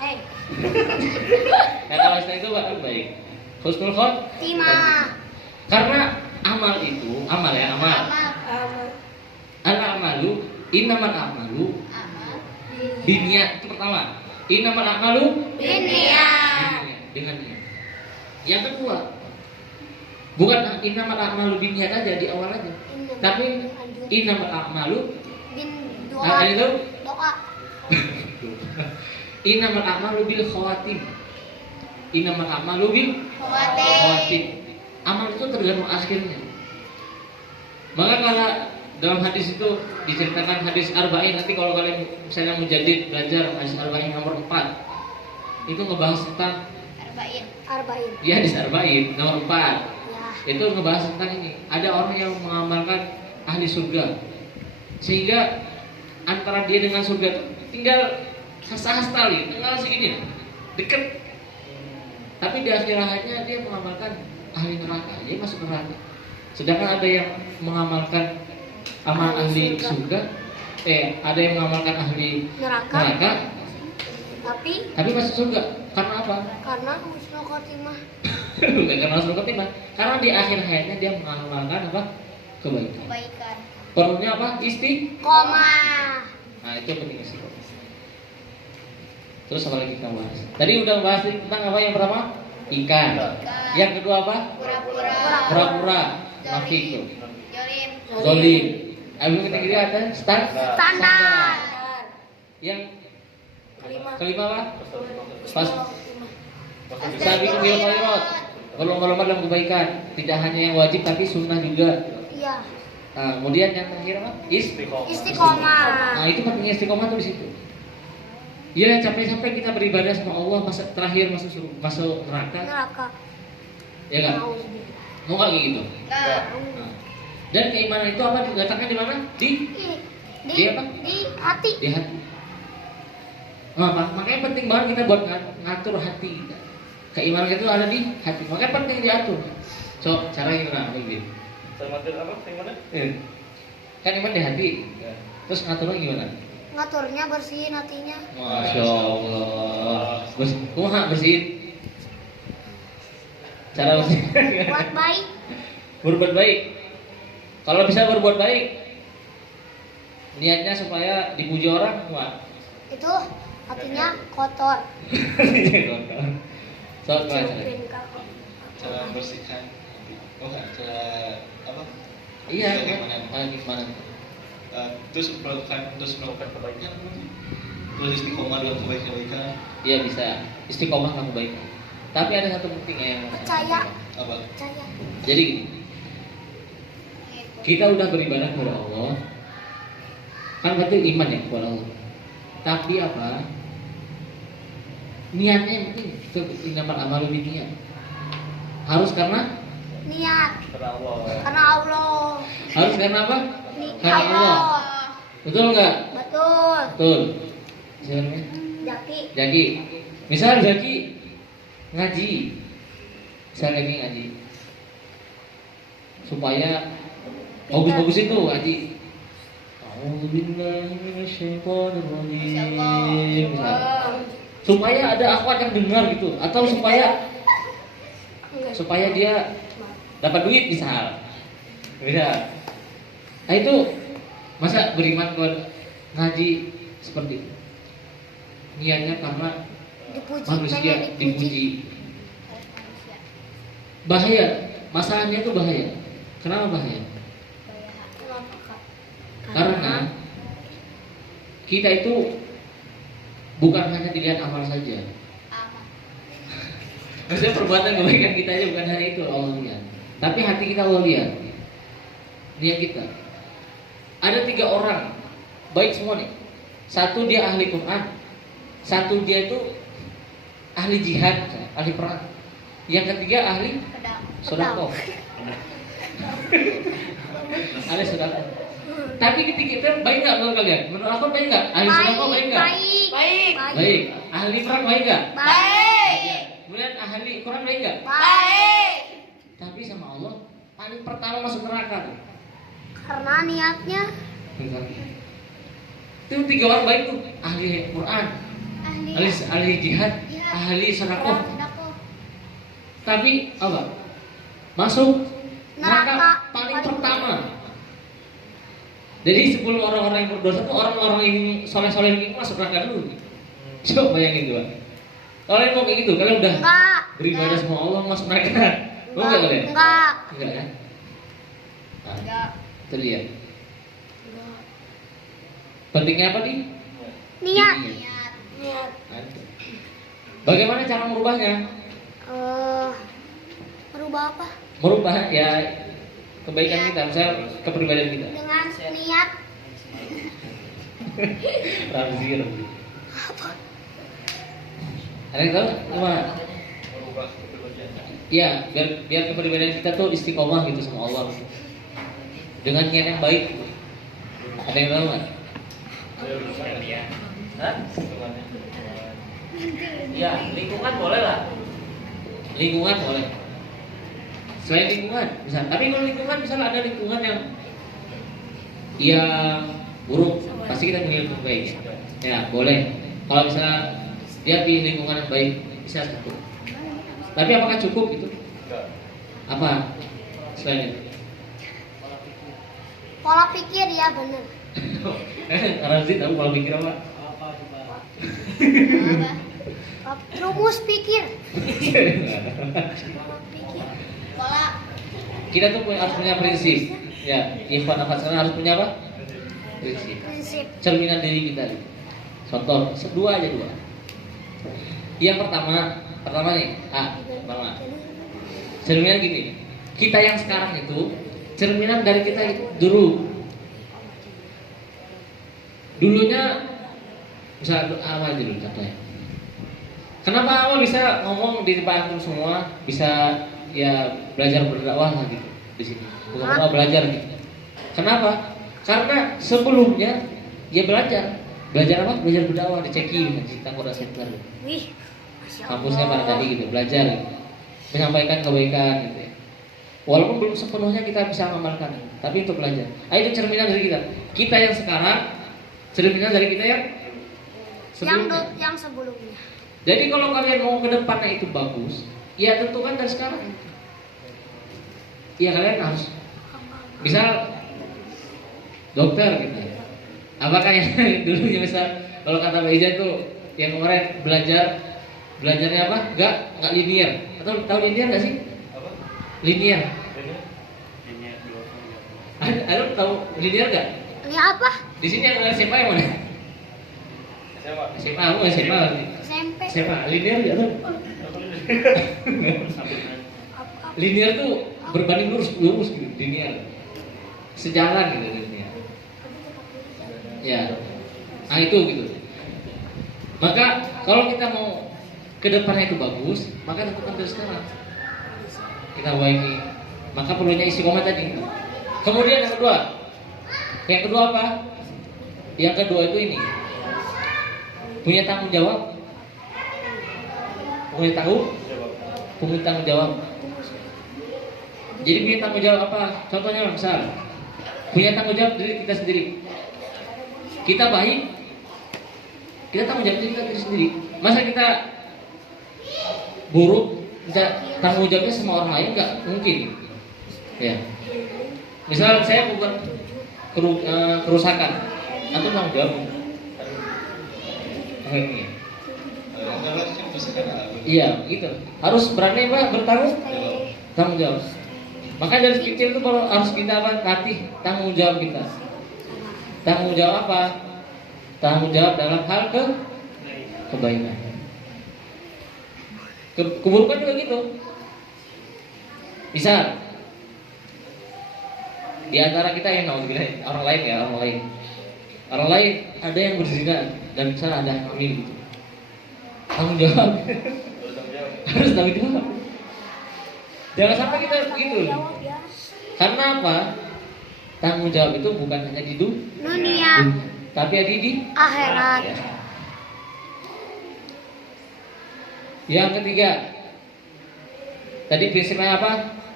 Ya kalau husna itu baik. Husnul Timah. karena amal itu amal ya amal. Al amalu innamal a'malu binniyat itu pertama. Innamal a'malu Binniyat. dengan niat. Yang kedua, bukan innamal a'malu binniyat aja di awal aja. Tapi innamal a'malu Bin nah, doa. itu Doa. innamal a'malu bil khawatim. Innamal a'malu bil khawatim. Amal itu tergantung akhirnya. Maka kalau dalam hadis itu diceritakan hadis arba'in, nanti kalau kalian misalnya mujadid belajar hadis arba'in nomor 4 itu ngebahas tentang Arba'in. ya hadis arba'in nomor 4 Ya. itu ngebahas tentang ini. Ada orang yang mengamalkan ahli surga sehingga antara dia dengan surga itu tinggal hasta-hasta tinggal segini deket, tapi di akhir hayatnya dia mengamalkan ahli neraka, dia masuk neraka. Sedangkan ada yang mengamalkan amal ahli surga, ada yang mengamalkan ahli neraka, tapi masuk surga. Karena apa? Karena husnul khotimah. Bukan karena husnul khotimah, karena di akhir hayatnya dia mengamalkan apa? Kebaikan. Perlunya apa? Koma. Nah itu penting istiqomah. Terus apa lagi kita bahas? Tadi udah bahas tentang apa yang pertama? Ikan. Yang kedua apa? Pura-pura. Nafik. Zolim. Abis ketiga ada standar. Yang kelima apa? Pas. Sabiqul bil khairat. Berlomba-lomba dalam kebaikan. Tidak hanya yang wajib tapi sunnah juga. Iya. Nah, kemudian yang terakhir apa? Istiqomah. Nah, itu pentingnya istiqomah tuh di situ. Ya, capek-capek kita beribadah sama Allah, masa terakhir masuk neraka. Ya kan? Mau nggak kayak gitu? Nah. Dan keimanan itu apa? Diletakkan di mana? Di apa? Di hati. Di hati. Nah, makanya penting banget kita buat ngatur hati kita. Keimanan itu ada di hati. Makanya penting diatur. So, caranya gimana? Gitu. Ngatur apa? Gimana? Kan iman di hati. Terus ngaturnya gimana? Ngaturnya bersihin hatinya. Masya Allah. Kumaha bersihin? Cara bersihin? Buat baik. Berbuat baik. Kalau bisa berbuat baik, niatnya supaya dipuji orang, wah. Itu hatinya kotor. So, cara bersihkan. Cara apa? Iya, gimana? gimana? Terus melakukan kebaikan, terus istiqomah dalam kebaikan. Iya bisa istiqomah dalam kebaikan. Tapi ada satu penting yang Percaya. Apa? Percaya. Jadi kita udah beribadah kepada Allah, kan berarti iman ya kepada Allah. Tapi apa? Niatnya yang penting. Itu innamal a'malu binniyat. Harus karena Niat. Karena Allah. harus karena apa? Karena Allah. Allah. Betul nggak? Betul. Betul. Siapa? Jaki. Misal Jaki ngaji. Misal Jaki ngaji. Supaya bagus-bagus itu ngaji. A'udzubillahi minasyaitonir rajim. Misal. Supaya ada akhwat yang dengar gitu, atau supaya dia dapat duit misal. Beda. Nah itu masa beriman buat ngaji seperti itu. Niatnya karena manusia dipuji. Bahaya. Masalahnya itu bahaya. Kenapa bahaya? Karena kita itu bukan hanya dilihat amal saja. Maksudnya perbuatan kebaikan kita aja bukan hanya itu Allah lihat, tapi hati kita Allah lihat. Niat kita. Ada 3 orang baik semua nih. Satu dia ahli Quran, satu dia itu ahli jihad, ahli perang. Yang ketiga ahli sedekah. Ahli sedekah. Tapi ketika kita baik nggak menurut kalian? Menurut aku baik nggak? Ahli sedekah baik nggak? Baik. Baik. Ahli perang baik nggak? Baik. Kemudian ahli Quran baik nggak? Baik. Tapi sama Allah paling pertama masuk neraka tuh. Karena niatnya Bentar. Itu 3 orang baik tuh, ahli Quran, ahli jihad, ahli sedekah. Tapi apa? Masuk neraka paling pertama. Jadi sebelum orang-orang yang berdosa tuh orang-orang yang soleh-soleh ini masuk neraka dulu. Coba bayangin tuh. Kalian mau kayak gitu? Kalian udah enggak. beribadah sama Allah masuk neraka? Mau nggak kalian? Enggak. Enggak ya? Nah, itu dia. Pentingnya apa nih? Niat. Niat. Niat. Bagaimana cara merubahnya? Merubah apa? Merubah ya kebaikan kita, misal kepribadian kita. Dengan niat. Ramzi. Ada yang tahu? Gimana? Iya, biar kepribadian kita tuh istiqomah gitu sama Allah. Dengan niat yang baik. Ada yang tahu nggak? Hah? Ya, lingkungan boleh lah. Lingkungan boleh. Selain lingkungan, misal. Tapi kalau lingkungan misalnya ada lingkungan yang buruk, pasti kita milih yang baik. Ya, boleh. Kalau misalnya dia pilih lingkungan yang baik, bisa satu. Tapi apakah cukup itu? Apa? Selain itu? Pola pikir ya benar. Ramzi tahu pola pikir apa? Rumus pikir. Pola. Kita tuh harus punya prinsip. Ya, Ikhwan Afatsana harus punya apa? Prinsip. Cerminan diri kita. Contoh, dua aja dua. Yang pertama nih, pertama. Cerminan gini. Kita yang sekarang itu cerminan dari kita itu dulu. Dulunya bisa apa dulu contohnya? Kenapa awal bisa ngomong di depan antum semua, bisa ya belajar berdakwah lah gitu di sini. Bukan belajar gitu. Kenapa? Karena sebelumnya ya belajar apa? Belajar berdakwah di Ceki di Tangkoda Center. Wih. Kampusnya pada tadi gitu, belajar gitu. Menyampaikan kebaikan gitu ya. Walaupun belum sepenuhnya kita bisa mengamalkan, tapi untuk belajar. Itu cerminan dari kita. Kita yang sekarang cerminan dari kita yang sebelumnya. Yang sebelumnya. Jadi kalau kalian mau ke depannya itu bagus, ya tentukan dari sekarang. Ya kalian harus misal dokter gitu ya. Apakah yang dulunya misal kalau kata Mbak Ija tuh yang kemarin belajarnya apa? Enggak linear. Atau tahu linear enggak sih? Apa? Linear. Ada tahu linear enggak? Ini apa? Di sini yang SMA yang mana? SMA, aku SMA. SMP. SMA, linear enggak tuh? Linear tuh berbanding lurus gitu, linear. Sejalan gitu linear. Ya. Nah itu gitu. Maka kalau kita mau ke depannya itu bagus, maka tentukan dari sekarang. Kita baiki. Maka perlunya istiqomah tadi. Kemudian yang kedua apa? Yang kedua itu ini. Punya tanggung jawab. Punya tanggung jawab. Jadi punya tanggung jawab apa? Contohnya misal punya tanggung jawab diri kita sendiri. Kita baik, kita tanggung jawab diri kita sendiri. Masa kita buruk, kita tanggung jawabnya sama orang lain nggak mungkin. Ya. Misal saya bukan kerusakan, atau tanggung jawab. Iya, gitu. Harus berani bertanggung jawab. Maka dari kecil itu harus kita latih tanggung jawab kita. Tanggung jawab apa? Tanggung jawab dalam hal kebaikan. Keburukan juga gitu. Misal di antara kita yang orang lain ada yang berzina dan misalnya ada hamil gitu. Tanggung jawab. Harus tanggung jawab. Jangan sampai kita begitu. Karena apa? Tanggung jawab itu bukan hanya di dunia, tapi ada di akhirat. Yang ketiga, Tadi prinsipnya apa?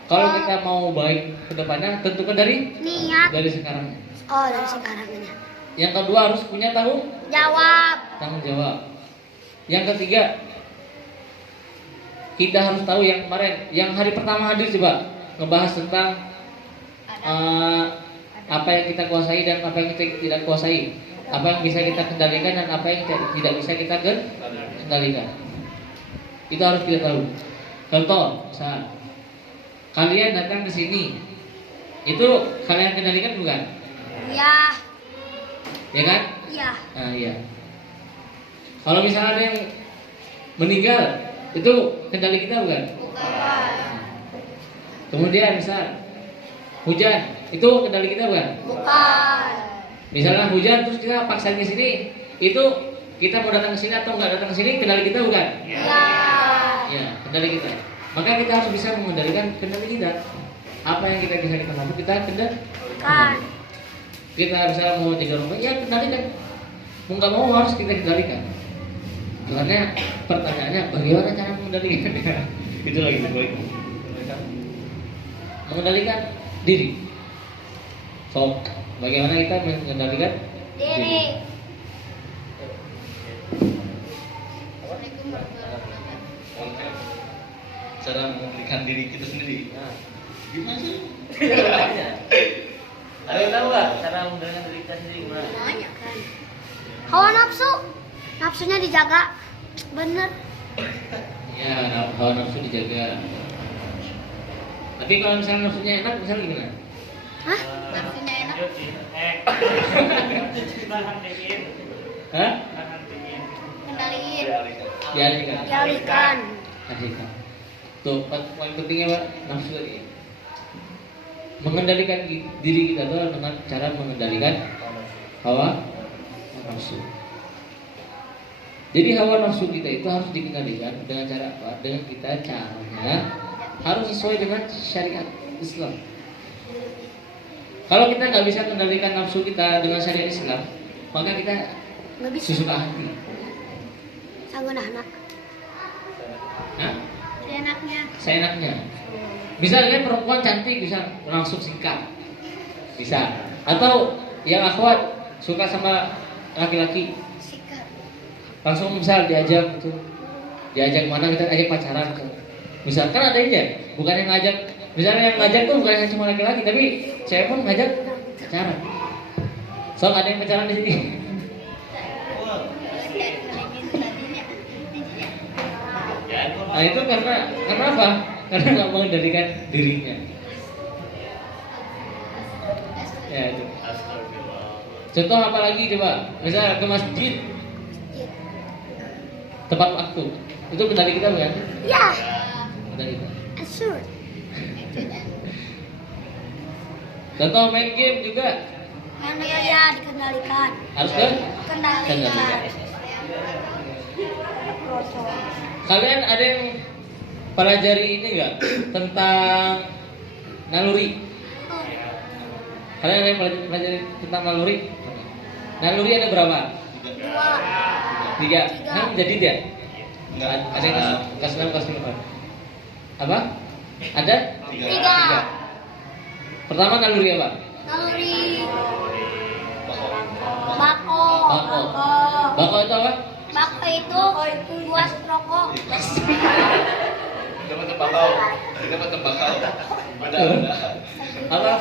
Kalau kita mau baik ke depannya, tentukan dari Niat. sekarang. Oh, dari sekarangnya. Yang kedua harus punya tanggung Jawab. jawab. Yang ketiga, kita harus tahu yang kemarin, yang hari pertama hadir coba ngebahas tentang apa yang kita kuasai dan apa yang kita tidak kuasai, apa yang bisa kita kendalikan dan apa yang tidak bisa kita kendalikan. Itu harus kita tahu. Contoh, saat kalian datang ke sini, itu kalian kendalikan bukan? Iya. Ya kan? Iya. Nah, iya. Kalau misalnya ada yang meninggal, itu kendali kita bukan? Bukan. Kemudian misal hujan, itu kendali kita bukan? Bukan. Misalnya hujan terus kita paksa ke sini, itu kita mau datang ke sini atau nggak datang ke sini, kendali kita bukan? Iya. Ya, kendali kita. Maka kita harus bisa mengendalikan kendali kita. Apa yang kita bisa kita mampu kita Bukan. Kita bisa mau jaga rumah, ya kendalikan. Mau nggak mau harus kita kendalikan. Karena pertanyaannya bagaimana cara mengendalikan? Itu lagi baik. Mengendalikan diri. So, bagaimana kita mengendalikan Diri. Cara mengendalikan diri kita sendiri. Gimana sih? Ada yang tahu nggak cara mengendalikan diri kita sendiri gimana? Banyak kan. Hawa nafsu. Nafsunya dijaga. Bener. Ya, hawa nafsu dijaga. Tapi kalau misalnya nafsunya enak, misalnya gimana? Hah? Nafsunya enak. Hah? Kendaliin. Dialihkan. Dialihkan. Alihkan. Tuh, paling pentingnya Pak, nafsu tadi. Mengendalikan diri kita itu dengan cara mengendalikan hawa nafsu. Jadi hawa nafsu kita itu harus dikendalikan dengan cara apa? Dengan kita caranya harus sesuai dengan syariat Islam. Kalau kita nggak bisa kendalikan nafsu kita dengan syariat Islam, maka kita Nggak bisa. sesuka hati. Sanggup anak. Hah? Enaknya. Seenaknya. Misalnya perempuan cantik bisa langsung sikat, bisa. Atau yang akhwat suka sama laki-laki, Sikat. langsung misal diajak gitu, diajak mana kita ajak pacaran gitu. Misalkan ada aja, bukan yang ngajak. Misalnya yang ngajak tuh bukan hanya cuma laki-laki, tapi cewek pun ngajak pacaran. So ada yang pacaran di sini. Nah itu karena apa? Karena nggak mengendalikan dirinya. Ya itu. Contoh apa lagi coba? Misalnya ke masjid, tepat waktu, itu kendali kita bukan? Ya. Kendali kita. Asur. Contoh main game juga Yang ya dikendalikan. harus ke Kendalikan. Kalian ada yang pelajari ini nggak tentang naluri? Kalian ada yang pelajari tentang naluri? Naluri ada berapa? Dua. 3. Kan jadi dia? Enggak. Ada yang kelas 6, kelas 5. Apa? Ada? Tiga. Pertama naluri apa? Naluri. Bako. Bako. Bako. Bako itu apa? Bako itu buat rokok. Dapat tembakau. Dapat tembakau. Beda. Apa?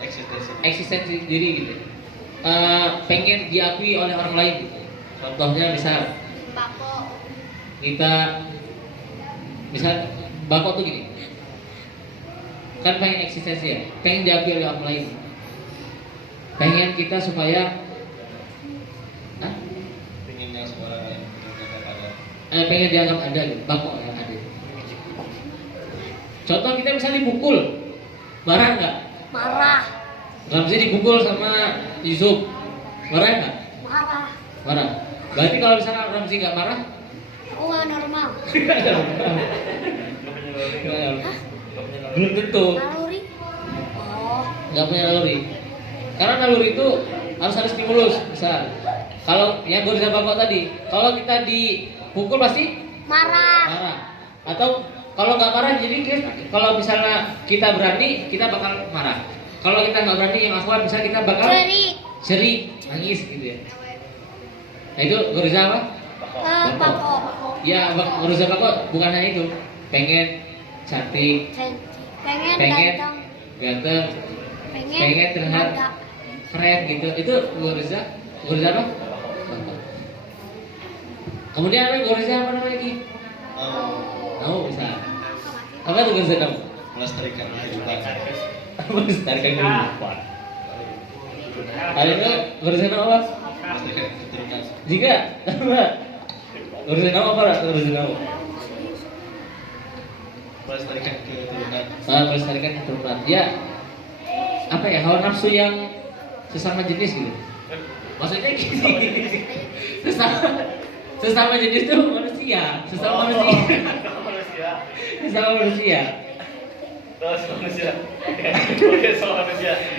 Eksistensi. Eksistensi diri gitu. Pengen diakui oleh orang lain gitu. Contohnya misal Bako. kita misal bako tuh gini, kan pengen eksistensi ya, pengen diakui oleh orang lain, pengen kita supaya Pengennya seorang yang dianggap ada. pengen dianggap ada gitu, bako yang ada. Contoh kita misalnya dipukul, marah nggak? Marah. Ramzi dipukul sama Yusuf, marah nggak? Marah. Marah. Berarti kalau misalnya Ramzi nggak marah, Aku nggak normal. belum tentu Naluri. Oh. nggak punya naluri. Karena naluri itu harus ada stimulus. Misal, kalau yang Gorza Bapak tadi, kalau kita dipukul pasti Marah. marah. Atau kalau nggak marah jadi kalau misalnya kita berani kita bakal marah. Kalau kita nggak berani yang akhwat misalnya kita bakal seri, nangis gitu ya. Nah itu goriza apa? Pako. Ya goriza pako bukan hanya itu. Pengen cantik, Pengen ganteng, pengen terlihat keren gitu. Itu goriza apa? Pako. Kemudian ada goriza apa namanya lagi? Tahu bisa. Apa tuh goriza kamu? Melestarikan kehidupan. Melestarikan kehidupan. Ada itu goriza apa? Melestarikan keturunan. Jika apa? Goriza apa lah? Goriza apa? Melestarikan keturunan. Melestarikan keturunan. Ya, apa ya, hawa nafsu yang sesama jenis gitu. Maksudnya gini. Sesama jenis itu manusia, sesama manusia.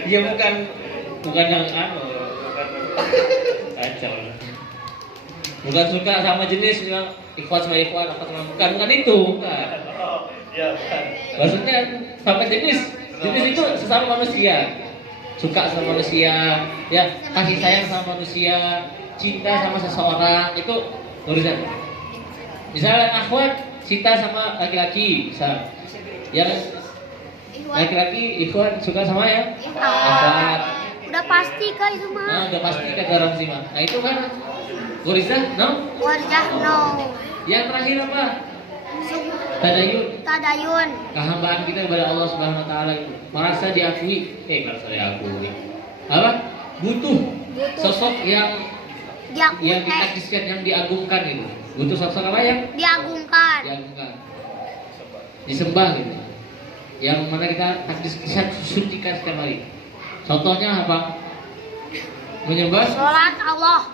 Ya bukan yang kacau. Bukan suka sama jenis yang ikhwan sama ikhwan, bukan itu, bukan. Maksudnya sama jenis itu sesama manusia, suka sama manusia, ya kasih sayang sama manusia, cinta sama seseorang itu urusan. Misalnya akhwat cinta sama laki-laki, misal yang laki-laki ikhwan suka sama ya akhwat. Udah pasti kak itu mah. Nah, udah pasti kata orang sih mah. Nah itu kan goriza, no? No. Yang terakhir apa? Tadayun. Kehambaan kita kepada Allah Subhanahu Wa Taala, merasa diakui, apa? Butuh sosok yang ditakdiskan, yang diagungkan gitu. Butuh sosok apa yang diagungkan, disembah gitu. Yang mana kita takdiskan, suntikan sekali lagi. Contohnya apa? Menyembah sholat Allah.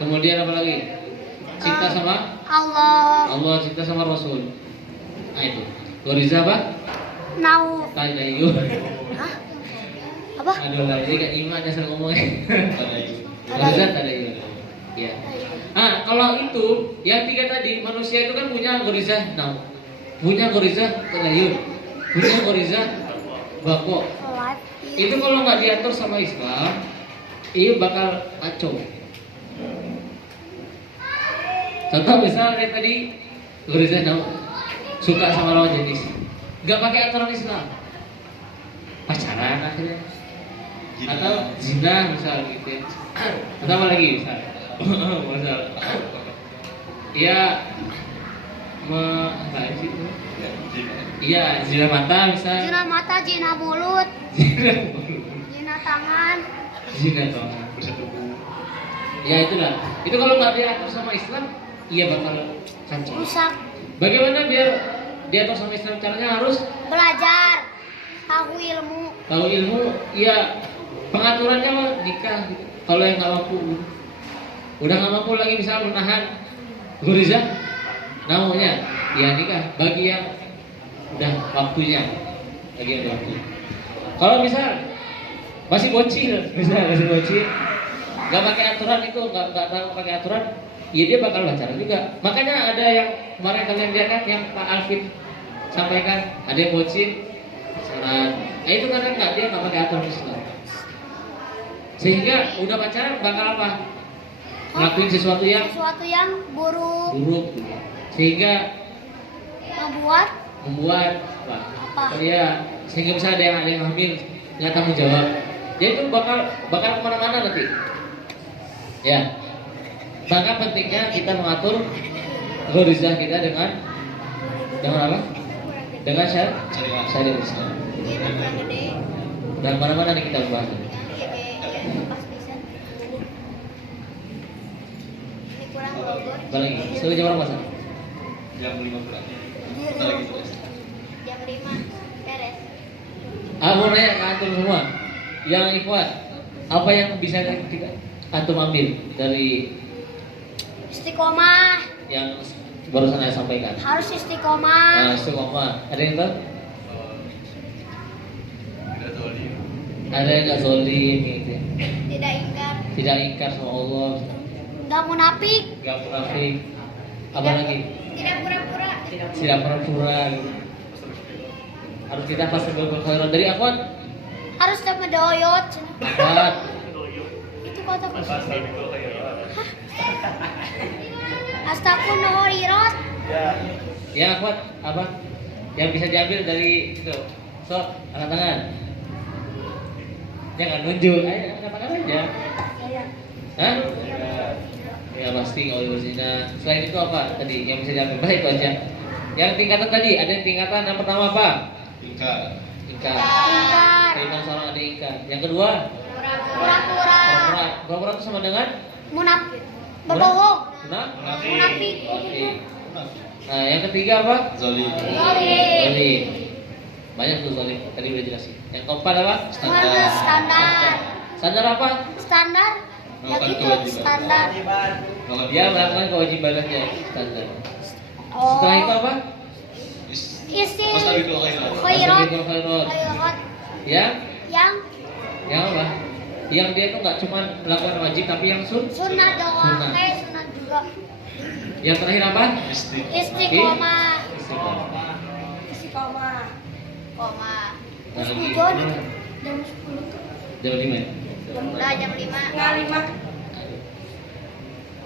Kemudian apa lagi? Cinta sama Allah, cinta sama Rasul. Nah itu. Goriza apa? Tadayun. Hah? Apa? Aduh lah, jadi kan iman dasar ngomongnya. Goriza tadayun. Ya. Kalau itu yang tiga tadi, manusia itu kan punya goriza punya goriza tadayun, punya goriza bako. Itu kalau nggak diatur sama Islam, ini bakal kacau. Contoh misalnya tadi goriza suka sama lawan jenis, nggak pakai aturan Islam, pacaran akhirnya, atau zina misal gitu, atau apa lagi misal, ya apa sih itu? Iya, zina mata misal. Zina mata, zina mulut, zina tangan. Ya itulah. Itu kalau nggak diatur sama Islam, iya bakal kacau. Rusak. Bagaimana biar diatur sama Islam? Caranya harus belajar, tahu ilmu. Ya pengaturannya mah nikah. Gitu. Kalau yang nggak mampu, udah nggak mampu lagi bisa menahan goriza, namanya ya nikah. Bagi yang udah waktunya, Kalau misal masih bocil, nggak pakai aturan itu, nggak tahu pakai aturan, ya dia bakal pacaran juga. Makanya ada yang kemarin kalian lihat kan, yang Pak Alvin sampaikan, ada yang bocil, pacaran. Nah itu karena dia nggak pakai aturan Islam. Sehingga udah pacaran bakal apa? Ngelakuin sesuatu yang buruk. Gitu. Sehingga membuat apa? Ya, sehingga misalnya ada yang hamil nggak tanggung jawab, dia itu bakal kemana-mana nanti. Ya, maka pentingnya kita mengatur goriza kita dengan apa? Dengan syariat Islam. Dan mana-mana nih kita bahas. Balik, sudah jam berapa Mas? Jam 5 bulan. Jam 5 beres. Mau nanya ke antum semua, yang ikhwan, apa yang bisa kita antum ambil dari istiqomah yang barusan saya sampaikan? Harus istiqomah. Istiqomah. Ada yang tahu? Ada yang nggak zolim gitu ya? Tidak ingkar sama Allah. Gak munafik. Apa lagi? Tidak pura-pura Tidak pura-pura gitu. Harus kita fastabiqul khairat. Dari akhwat? Harus sama doyot. Akhwat. Itu kata Astagfirullahaladzim. Ya akhwat, apa? Yang bisa diambil dari itu. Sok, angkat tangan. Jangan nunjuk, ayo angkat tangan aja. Hah? Ya pasti kalau berzina. Selain itu apa tadi yang bisa diambil? Masa itu aja. Yang tingkatan tadi, ada yang tingkatan yang pertama apa? Ingkar. Ingkar. Ingkar. Terima seorang ada ingkar. Yang kedua? Pura-pura. Pura-pura. Pura-pura itu sama dengan? Munafik. Berbohong. Munafik. Munafik. Nah, yang ketiga apa? Zolim. Zalim. Banyak tuh zalim. Tadi udah jelasin. Yang keempat apa? Standar. Standar apa? Standar. Ya Melakukan gitu, kewajiban. standar. Dia melakukan kewajibannya. Standar. Oh. Setelah itu apa? Isi Fastabiqul khairat. khairat. Fastabiqul khairat. Khairat. Yang Yang apa? Yang dia tuh nggak cuma melakukan wajib tapi yang sunnah doang. Sunnah. Kayak sunnah juga. Yang terakhir apa? Istiqomah. Istiqomah. Istiqomah. Koma. Nah, lagi. Jam 10. Jam 5 ya? Udah jam 5. Nah, 5.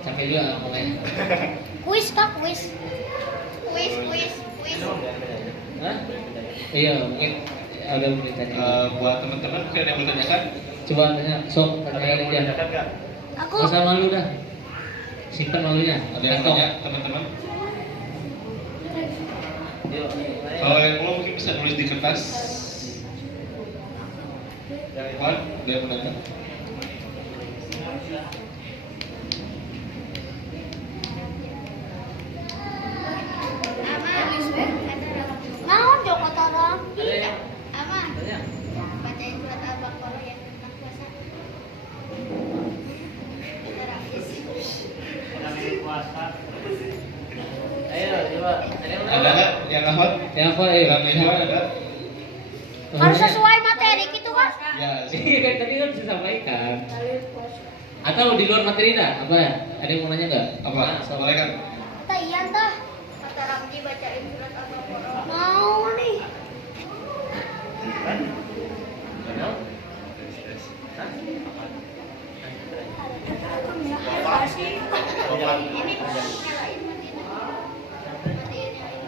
Capek juga ngomongnya. Kuis kak, kuis. Kuis. Hah? Iya, mungkin ada yang ditanya. Buat teman-teman mungkin ada yang mau tanyakan? Coba tanya, sok tanyain aja. Aku Gak usah malu dah. Simpan malunya. Ada yang Kantong. tanya teman-teman? Yuk. Kalau yang mau mungkin bisa nulis di kertas. Wan, dia menanya. naon jok kata orang. Ada yang Aman. tanya? Bacain surat Al-Baqarah yang tentang puasa. Ayo, coba. Ada nggak yang hafal? Yang apa? Ayo. Yang hafal ada? Harus sesuai materi gitu kan? Ya, Iya kan tadi kan bisa sampaikan. Atau di luar materi dah? Apa ya? Ada yang mau nanya nggak? apa? Boleh kan? Kata Ian tah. Kata Ramji bacain surat Al-Baqarah. Mau nih.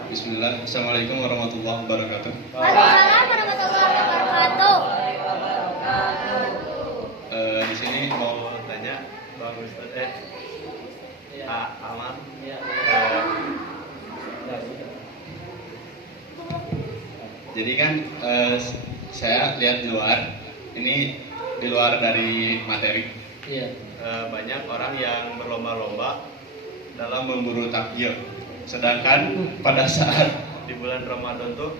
Bismillah. Assalamualaikum warahmatullahi wabarakatuh. Waalaikumsalam warahmatullahi wabarakatuh. Di sini mau tanya Bang Ustadz Aman jadi kan saya lihat di luar, ini di luar dari materi, Iya. banyak orang yang berlomba-lomba dalam memburu takjil. Sedangkan pada saat di bulan Ramadan tuh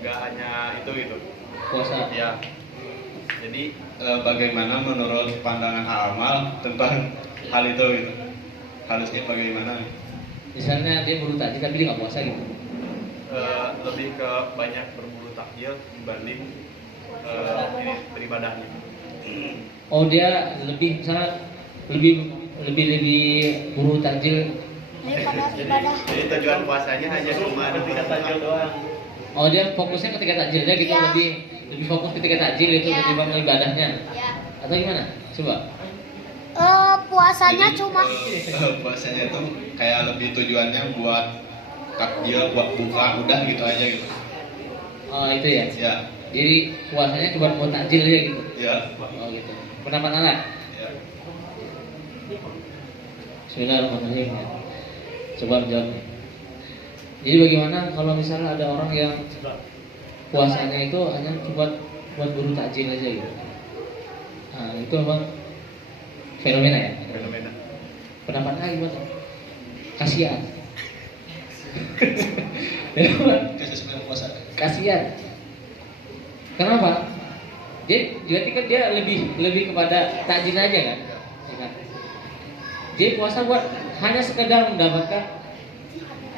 nggak hanya itu gitu Puasa. ya. Jadi bagaimana menurut pandangan amal tentang hal itu gitu? Harusnya bagaimana? Misalnya dia buru takjil tapi dia nggak puasa gitu. lebih ke banyak berburu takjil dibanding ini beribadahnya. Oh dia lebih misalnya lebih buru takjil. Daripada ibadah. Jadi tujuan puasanya hanya cuma ketika takjil doang. Oh dia fokusnya ketika takjilnya gitu, Iya. lebih fokus ketika takjil itu Iya. ketimbang ibadahnya. Ya. Atau gimana? Coba. Puasanya Jadi, cuma puasanya itu kayak lebih tujuannya buat takjil, buat buka, udah gitu aja gitu. Oh itu ya. Ya, Jadi puasanya cuma buat takjil aja gitu. ya, Oh gitu. Pendapat anak. ya. Bismillahirrahmanirrahim. Coba jawab. Jadi bagaimana kalau misalnya ada orang yang puasanya itu hanya cuma buat buru takjil aja gitu. Nah, itu memang fenomena ya. Fenomena. Pendapatnya gimana? Kasihan. Ya, Pak. Kasih sembilan puasa. Kasihan. Kenapa? Jadi kan dia lebih kepada takjil aja kan? Ya kan? Jadi puasa buat hanya sekedar mendapatkan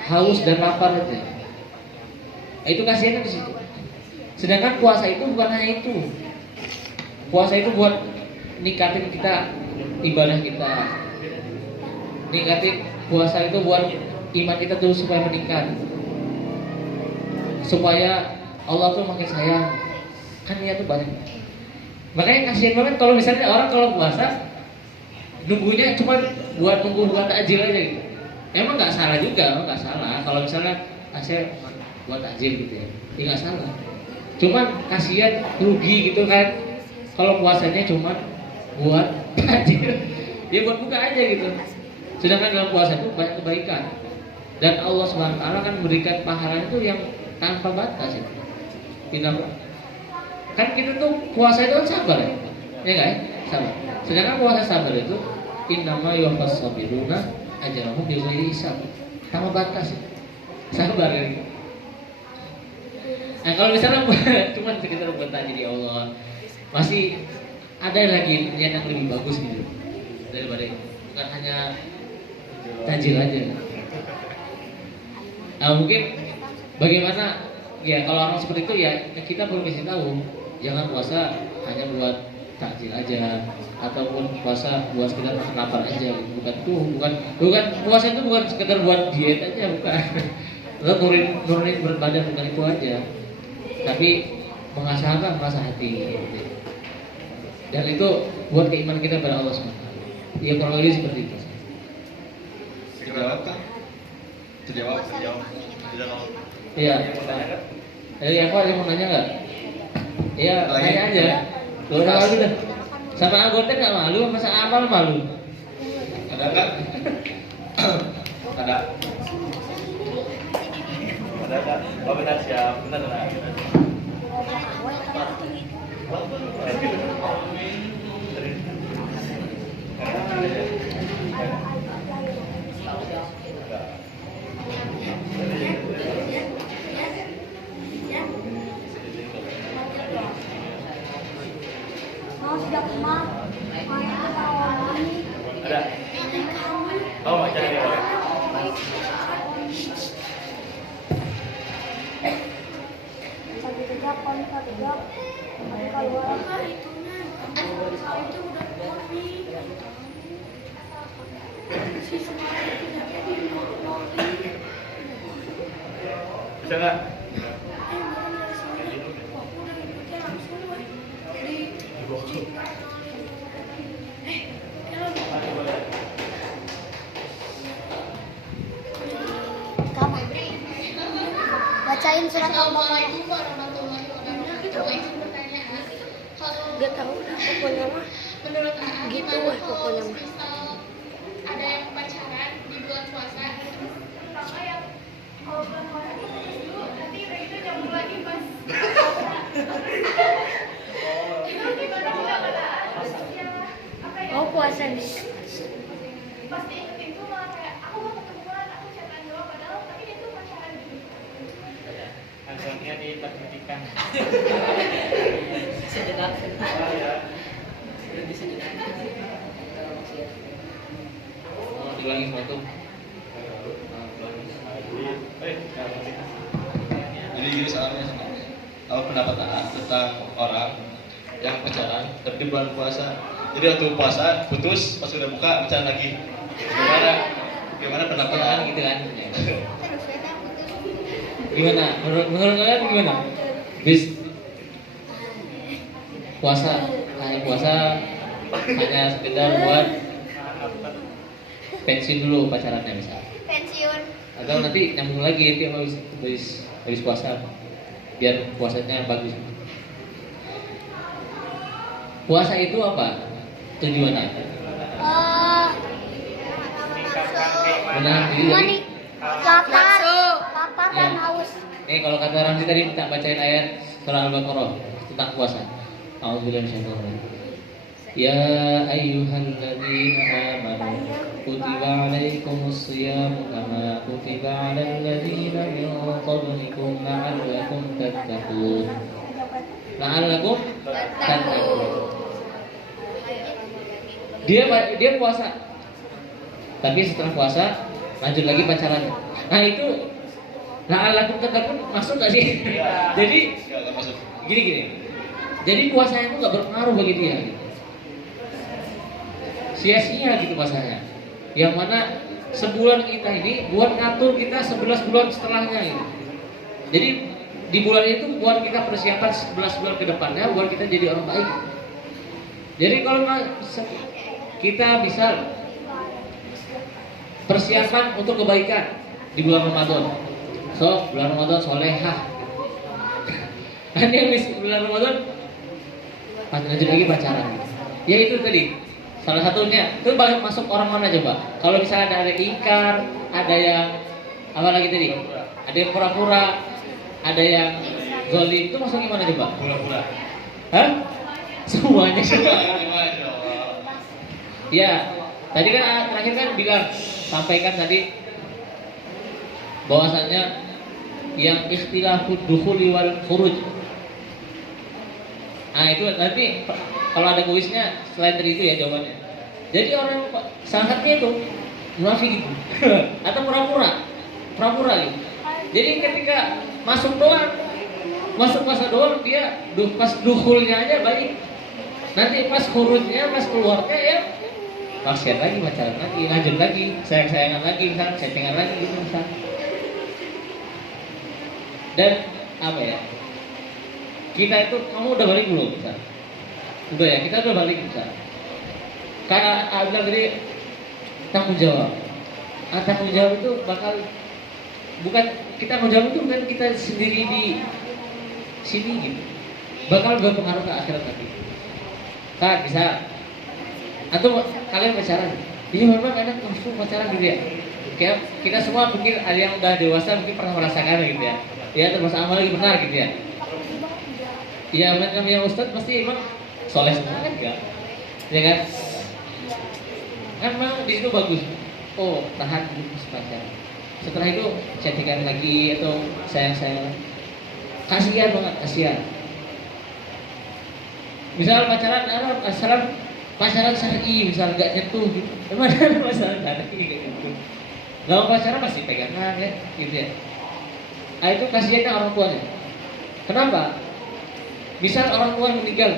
haus dan lapar aja. Nah, itu kasihannya di situ. Sedangkan puasa itu bukan hanya itu. Puasa itu buat ningkatin kita ibadah kita. Ningkatin puasa itu buat iman kita tuh supaya meningkat, supaya Allah tuh makin sayang. Kan niat tuh banyak. Makanya kasihan banget kalau misalnya orang kalau puasa nunggunya cuma buat takjil aja gitu. Emang nggak salah juga, emang nggak salah. Kalau misalnya saya buat takjil gitu ya, nggak salah. Cuman kasihan rugi gitu kan. Kalau puasanya cuma buat takjil, ya buat buka aja gitu. Sedangkan dalam puasa itu banyak kebaikan. Dan Allah SWT kan memberikan pahala itu yang tanpa batas ya. Tidak, kan kita tuh puasa itu kan sabar ya, ya nggak ya? Sabar. Sedangkan puasa sabar itu innama yuwaffas sabiruna ajrahum bighairi hisab. Tanpa batas ya. Sabar ya. Nah kalau misalnya cuma sekitar buat jadi Allah, masih ada lagi niat yang lebih bagus gitu daripada itu. Bukan hanya tajil aja. Nah mungkin bagaimana ya kalau orang seperti itu ya kita perlu kasih tahu, jangan puasa hanya buat takjil aja ataupun puasa buat sekedar lapar aja, bukan puasa itu bukan sekedar buat diet aja, bukan. Lo nurunin berat badan, bukan itu aja, tapi mengasah apa? Mengasah hati gitu. Dan itu buat keimanan kita pada Allah SWT. Ya kurang lebih seperti itu. Terjawab kan? Terjawab. Iya. Jadi aku ada yang mau nanya nggak? Iya, tanya aja. Gak usah malu dah. Sama anggota nggak malu, masa amal malu? Ada nggak? Ada. Ada nggak? Oh benar siap, benar. Ada. Oh baca dia. Bisa nggak? Bacain surat Al-Baqarah. Assalamualaikum warahmatullahi wabarakatuh. Izin pertanyaan. Kalau Gak tahu dah pokoknya mah. menurut AA Gitu gimana weh kalau pokoknya mah. misal ada yang pacaran di bulan puasa terus sama yang kalau bulan puasa itu putus dulu nanti udah gitu nyambung lagi pas itu gimana mudah-mudahan ya apa ya Oh puasa nih. pas diingetin tuh malah kayak aku mau ketemuan aku chatan doang padahal tapi dia tuh pacaran gitu. Langsungnya diperhatikan. Mau diulangi satu. Jadi gini soalnya, apa pendapat AA tentang orang yang pacaran tapi di bulan puasa? Jadi waktu puasa putus, pas udah buka pacaran lagi. Gimana pendapat AA? Gitu kan? Gimana? Menurut kalian gimana? Bis puasa hanya sekedar buat pensiun dulu pacarannya misal, Pensiun. atau nanti nyambung lagi nanti habis puasa biar puasanya bagus. Puasa itu apa tujuannya? Menahan diri dari Lapar dan Ya. haus. Nih kalau kata Ramzi tadi minta bacain ayat surah Al-Baqarah tentang puasa. A'udzubillahi minasyaitonir rajim. Ya ayyuhalladzina amanu kutiba 'alaikumus shiyam kama kutiba 'alal ladzina min qablikum la'allakum tattaqun. La'allakum tattaqun. Dia puasa. Tapi setelah puasa lanjut lagi pacaran. Nah itu la'allakum tattaqun masuk gak sih? Jadi Nggak masuk. gini. Jadi puasanya itu nggak berpengaruh bagi dia. Gitu. Sia-sia gitu puasanya. Yang mana sebulan kita ini buat ngatur kita 11 bulan setelahnya ini. Jadi di bulan itu buat kita persiapan 11 bulan ke depannya buat kita jadi orang baik. Jadi kalau kita bisa persiapan untuk kebaikan di bulan Ramadan. So, bulan Ramadan solehah. Kan yang di bulan Ramadan lanjut lagi pacaran. Ya itu tadi salah satunya. Itu masuk orang mana coba? Kalau misalnya ada ingkar, ada yang apa lagi tadi? Ada yang pura-pura, ada yang zalim, itu masuk gimana coba? Pura-pura. Hah? Semuanya. Semuanya. Ya, tadi kan terakhir kan bilang sampaikan tadi bahwasannya yang ikhtilafud dukhuli wal khuruj. Nah itu nanti kalau ada kuisnya selain dari itu ya jawabannya. Jadi orang salah satunya itu munafik gitu atau pura-pura gitu. Jadi ketika masuk masa doang dia pas dukhulnya aja baik. Nanti pas khurujnya, pas keluarnya ya pasien lagi, pacaran lagi, lanjut lagi, sayang-sayangan lagi, misalnya chattingan lagi gitu misalnya. Dan apa ya? Kita itu, kamu udah balik belum misalnya? Udah ya, kita udah balik misalnya. Karena bilang tadi tanggung jawab. Tanggung jawab itu bakal bukan kita tanggung jawab itu bukan kita sendiri di sini gitu. Bakal berpengaruh ke akhirat nanti. Kan bisa atau kalian pacaran, ini memang enak langsung pacaran gitu ya. Kayak kita semua mungkin ada yang udah dewasa mungkin pernah merasakan gitu ya. Ya termasuk amal lagi benar gitu ya. Ya namanya Ustadz pasti emang soleh semua kan enggak? Ya kan? Kan memang di situ bagus. Oh tahan dulu pas pacaran. Setelah itu chattingan lagi atau sayang-sayang. Kasihan banget, kasihan. Misal pacaran, pacaran syar'i, misal gak nyentuh gitu. Emang ada masalah syar'i kayak gitu. Kalau pacaran masih pegangan ya, gitu ya. Nah itu kasihannya orang tuanya. Kenapa? Misal orang tua meninggal.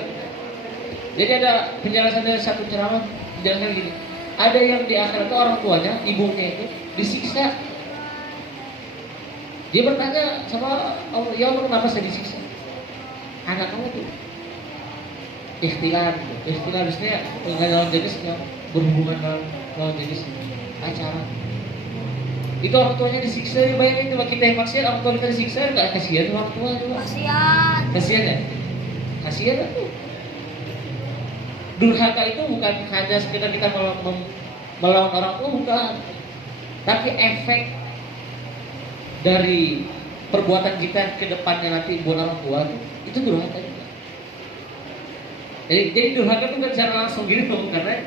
Jadi ada penjelasan dari satu ceramah penjelasan gini. Ada yang di akhirat itu orang tuanya, ibunya itu disiksa. Dia bertanya sama Allah, ya Allah kenapa saya disiksa? Anak kamu tuh ikhtilar biasanya dengan lawan jenis yang berhubungan dengan lawan jenis pacaran. Itu orang tuanya disiksa, ya bayangin coba kita yang maksiat orang tua kita disiksa, nggak kasihan orang tua coba? Kasihan ya? Kasihan kan tuh. Durhaka itu bukan hanya sekedar kita melawan orang tua, bukan. Tapi efek dari perbuatan kita ke depannya nanti buat orang tua itu durhaka juga. Jadi durhaka itu kan secara langsung gitu karena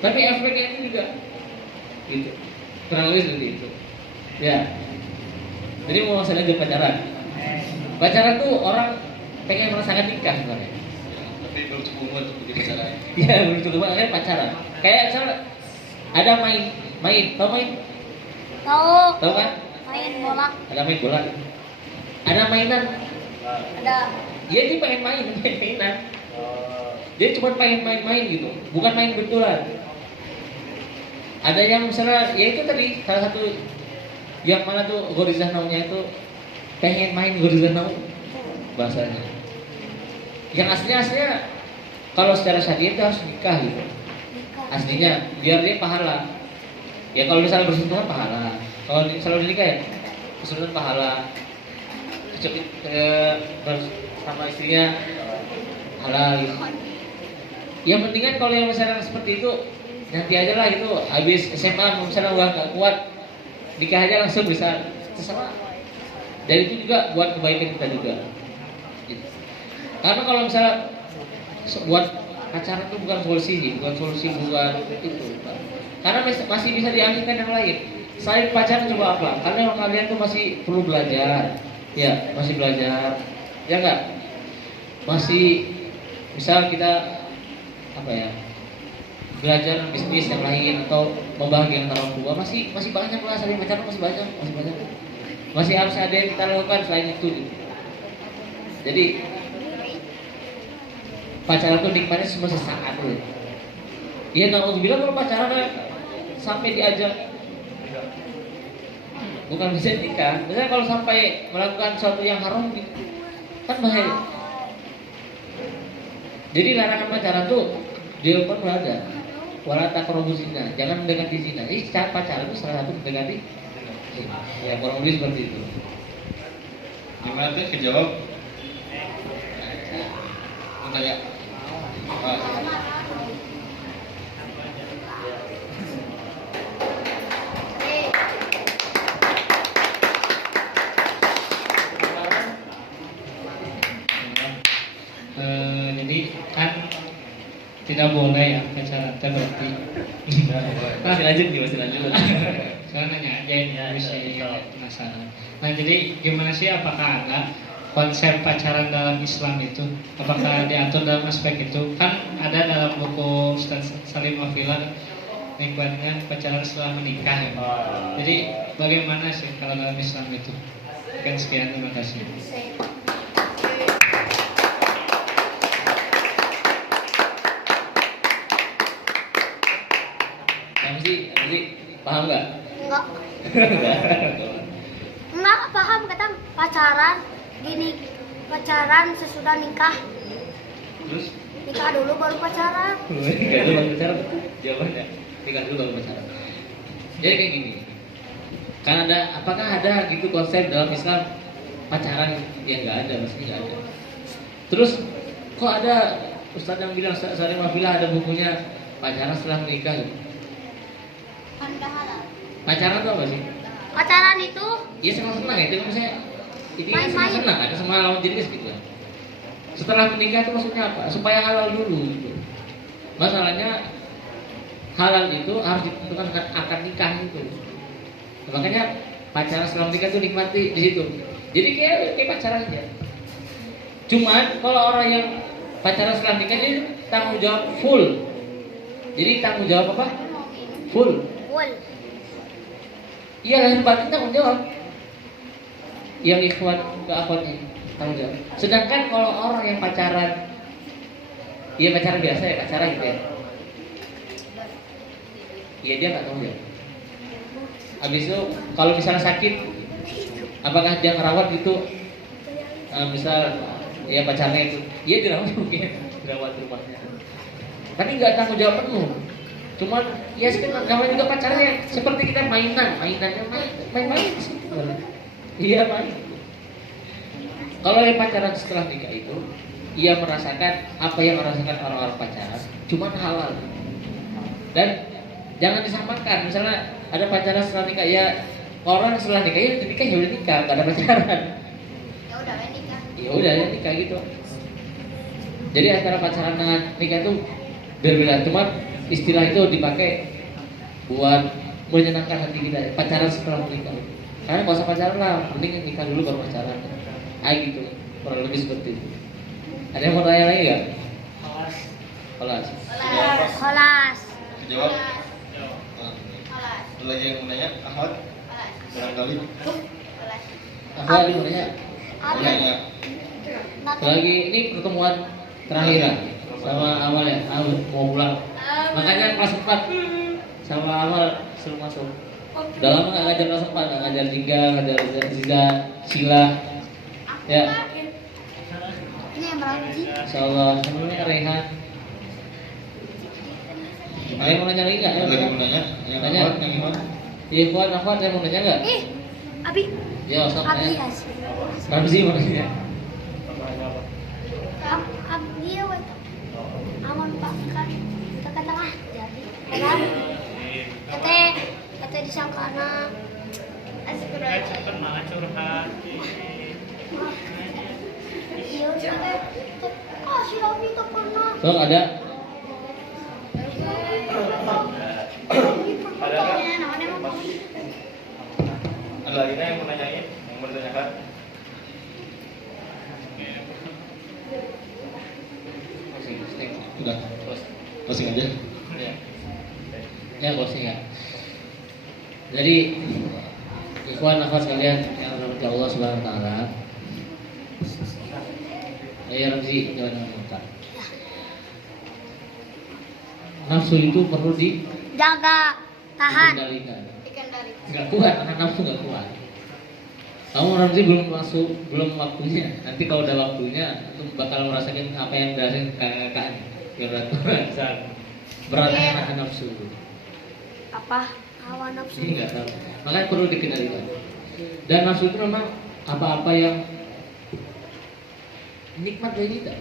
tapi efeknya itu juga gitu. Kurang lebih seperti itu. Ya. Jadi mau saya lanjut pacaran. Pacaran tuh orang pengen merasakan nikah sebenarnya. Tapi belum cukup umur untuk di pacaran. Iya, belum cukup umur pacaran. Kayak misalnya ada main, tahu main? Tahu kan? Main bola. Ada main bola. Ada mainan. Ada. Iya dia pengen mainan. Dia cuma pengen main-main gitu, bukan main betulan. Ada yang misalnya, ya itu tadi salah satu yang mana tuh Gorizah Naunya itu pengen main Gorizah Nau bahasanya. Yang aslinya kalau secara syariat itu harus nikah gitu. Aslinya biar dia pahala. Ya kalau misalnya bersentuhan pahala. Kalau misalnya nikah ya bersentuhan pahala. Sama istrinya halal gitu. Yang penting kan kalau yang misalnya seperti itu nanti aja lah gitu, habis SMA misalnya udah gak kuat nikah aja langsung bisa terserah. Dan itu juga buat kebaikan kita juga gitu. Karena kalau misalnya buat pacaran itu bukan solusi bukan itu Pak. Karena masih bisa dialihkan yang lain. Selain pacaran coba apa? Karena kalian tuh masih perlu belajar. Ya, masih belajar. Ya enggak? Masih misal kita apa ya, belajar bisnis yang lain atau membahagiakan orang tua masih banyak lah, saling pacaran masih banyak masih harus ada yang kita lakukan selain itu gitu. Jadi pacaran tuh nikmatnya cuma sesaat loh ya. Naudzubillah kalau pacaran sampai diajak Bukan bisa nikah. Misalnya kalau sampai melakukan sesuatu yang haram kan bahaya. Jadi larangan pacaran tuh di Al-Quran udah ada. Wala taqrabu zina, jangan mendekati zina. Ini pacaran itu salah satu mendekati zina. Ya kurang lebih seperti itu. Gimana tuh kejawab? Mau tanya? Jadi kan tidak boleh ya pacaran teh berarti. Masih lanjut nih, masih lanjut. Saya nanya aja ini bisa penasaran. Nah jadi gimana sih, apakah ada konsep pacaran dalam Islam itu? Apakah diatur dalam aspek itu? Kan ada dalam buku Ustaz Salim Wafilah nikmatnya pacaran setelah menikah ya. Jadi bagaimana sih kalau dalam Islam itu? Sekian sekian, terima kasih. Nanti paham nggak? Enggak. Enggak paham, kata pacaran gini, pacaran sesudah nikah. Terus? Nikah dulu baru pacaran. Nikah dulu baru pacaran, jawabannya. Nikah dulu baru pacaran. Jadi kayak gini. Kan ada, apakah ada gitu konsep dalam Islam pacaran? Ya nggak ada, maksudnya nggak ada. Terus kok ada Ustadz yang bilang Salim Wafilah ada bukunya pacaran setelah menikah? Anda halal. Pacaran tuh apa sih? Pacaran itu Ya senang-senang ya, itu kan misalnya ini Main-main. senang-senang ada sama lawan jenis gitu lah. Setelah menikah itu maksudnya apa? Supaya halal dulu gitu. Masalahnya halal itu harus ditentukan dengan akad nikah itu. Makanya pacaran setelah menikah itu nikmati di situ. Jadi kayak pacaran aja. Cuman kalau orang yang pacaran setelah nikah dia tanggung jawab full. Jadi tanggung jawab apa? Full. full. Iya, lahir batin tanggung jawab. Yang ikhwan ke akhwatnya tanggung jawab. Sedangkan kalau orang yang pacaran, iya pacaran biasa ya, pacaran gitu ya. Iya dia nggak tanggung jawab. Habis itu kalau misalnya sakit, apakah dia ngerawat gitu? Misal ya pacarnya itu, iya dirawat mungkin, dirawat di rumahnya. Tapi nggak tanggung jawab penuh. Cuman ya sekedar namanya juga pacarnya seperti kita mainannya main sih. Iya main. Kalau yang pacaran setelah nikah itu, ia merasakan apa yang merasakan orang-orang pacaran, cuman halal. Dan jangan disamakan. Misalnya ada pacaran setelah nikah, ya orang setelah nikah ya nikah ya udah nikah, nggak ada pacaran. Ya udah nikah. Ya udah ya nikah gitu. Jadi antara pacaran dengan nikah itu berbeda. Cuma istilah itu dipakai buat menyenangkan hati kita. Pacaran setelah menikah. Karena kalau usah pacaran lah, mending nikah dulu baru pacaran. Gitu, kurang lebih seperti itu. Ada yang mau tanya lagi nggak? Kelas. Kelas. Jawab. Ada lagi yang mau nanya? Ahmad? Barangkali. Apa yang mau nanya? Nanya. Lagi ini pertemuan terakhir ya? Sama awal ya, mau pulang. Makanya kelas 4 sama awal suruh masuk. Udah lama nggak ngajar kelas 4, nggak ngajar jingga, ngajar ziza, sila. Ya. Ini yang berapa sih? Insyaallah, namanya Rehan. Ada yang mau nanya lagi nggak? Ada lagi mau nanya? Yang Nanya. Ahmad, yang Iman? Iya, Fuad, Ahmad, ada yang mau nanya nggak? Abi. Ya, Ustaz. Abi Ya. Has. Kenapa sih mau nanya? Abi ya waktu. Aman Pak kan tengah-tengah jadi. Kan? Kata disangka anak. Cepet malah curhat. Iya, si Robi tak pernah. Sok ada? Ada lagi yang mau nanyain? Yang mau ditanyakan? Sudah. Closing aja. Ya. Ya, closing ya. Jadi ikhwan akhwat sekalian yang dirahmati Allah Subhanahu wa taala. Ya Ramzi, jangan ngomong. Nafsu itu perlu Jaga, tahan. dikendalikan. nggak kuat, akan nafsu nggak kuat. Kamu nanti belum waktunya. Nanti kalau udah waktunya, itu bakal merasakan apa yang dirasain kakak-kakaknya. Ya berat akan nafsu. Apa? Hawa nafsu. Ini nggak tahu. Makanya perlu dikendalikan. Dan nafsu itu memang apa-apa yang nikmat bagi kita.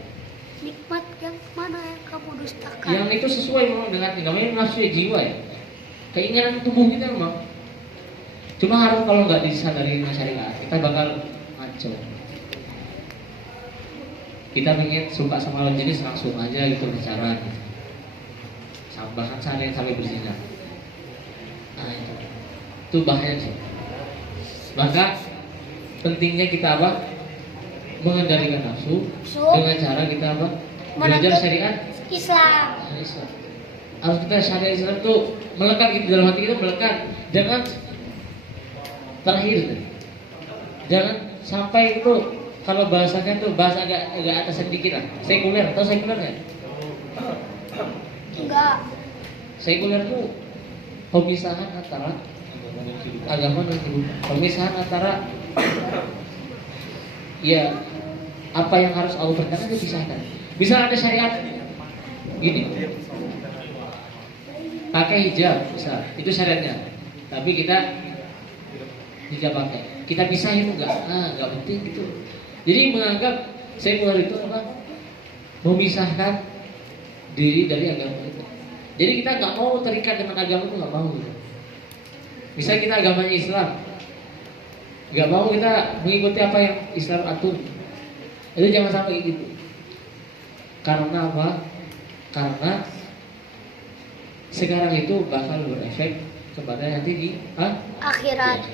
Nikmat yang mana yang kamu dustakan? Yang itu sesuai memang dengan namanya nafsu jiwa ya. Keinginan tubuh kita memang. Cuma harus kalau nggak disadari dengan syariat, kita bakal ngaco. Kita pengen suka sama lawan jenis langsung aja gitu pacaran. Bahkan sampai berzina. Nah itu bahaya sih. Maka pentingnya kita apa? Mengendalikan nafsu dengan cara kita apa? Belajar syariat Islam. Harus kita syariat Islam tuh melekat gitu dalam hati kita, melekat. Jangan terakhir, jangan sampai itu kalau bahasakan tuh bahasa agak atas sedikit lah. Sekuler, atau sekuler nggak? Enggak. Sekuler tuh pemisahan antara agama dan kehidupan. Pemisahan antara ya apa yang harus Allah perintahkan dipisahkan. Bisa ada syariat gini, pakai hijab bisa, itu syariatnya. Tapi kita tidak pakai, kita pisah itu enggak penting gitu. Jadi menganggap sekuler itu apa? Memisahkan diri dari agama kita. Jadi kita nggak mau terikat dengan agama itu, nggak mau. Bisa kita agamanya Islam, nggak mau kita mengikuti apa yang Islam atur. Itu jangan sampai gitu. Karena apa? Karena sekarang itu bakal berefek kepada nanti di Akhirat.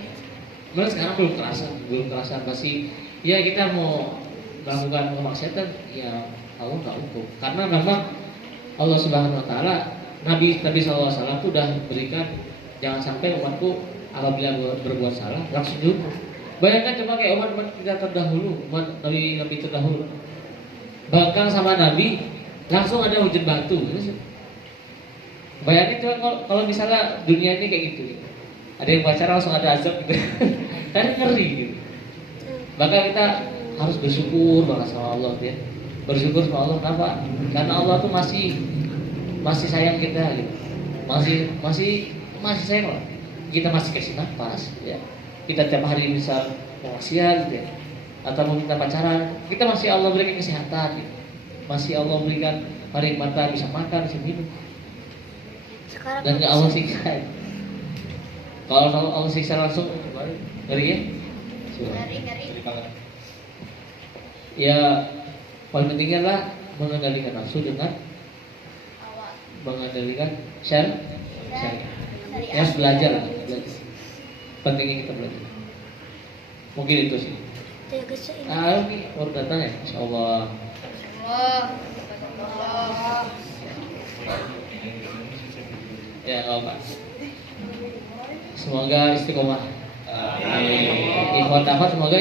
Malah sekarang belum terasa pasti. Ya kita mau melakukan kemaksiatan, ya Allah nggak hukum. Karena memang Allah Subhanahu Wa Taala, Nabi SAW itu sudah berikan jangan sampai umatku apabila berbuat salah langsung dihukum. Bayangkan coba kayak umat kita terdahulu, umat Nabi terdahulu, bangkang sama Nabi langsung ada hujan batu. Bayangin coba kalau misalnya dunia ini kayak gitu, ada yang pacaran langsung ada azab gitu, kan ngeri gitu. Maka kita harus bersyukur banget sama Allah ya. Bersyukur sama Allah kenapa? Karena Allah tuh masih sayang kita gitu. Masih sayang lah. Kita masih kasih nafas ya. Kita tiap hari bisa maksiat gitu ya. Atau meminta pacaran, kita masih Allah berikan kesehatan gitu. Masih Allah berikan hari mata bisa makan, bisa minum. Sekarang Dan gak Allah siksa. Kalau Allah siksa langsung ngeri ya? Ngeri. Ya paling pentingnya lah mengendalikan nafsu dengan mengendalikan syariat. Ya belajar. Pentingnya kita belajar. Mungkin itu sih. Ini baru datang ya, Insya Allah. Ya kalau Pak. Semoga istiqomah. Ikhwan-ikhwan semoga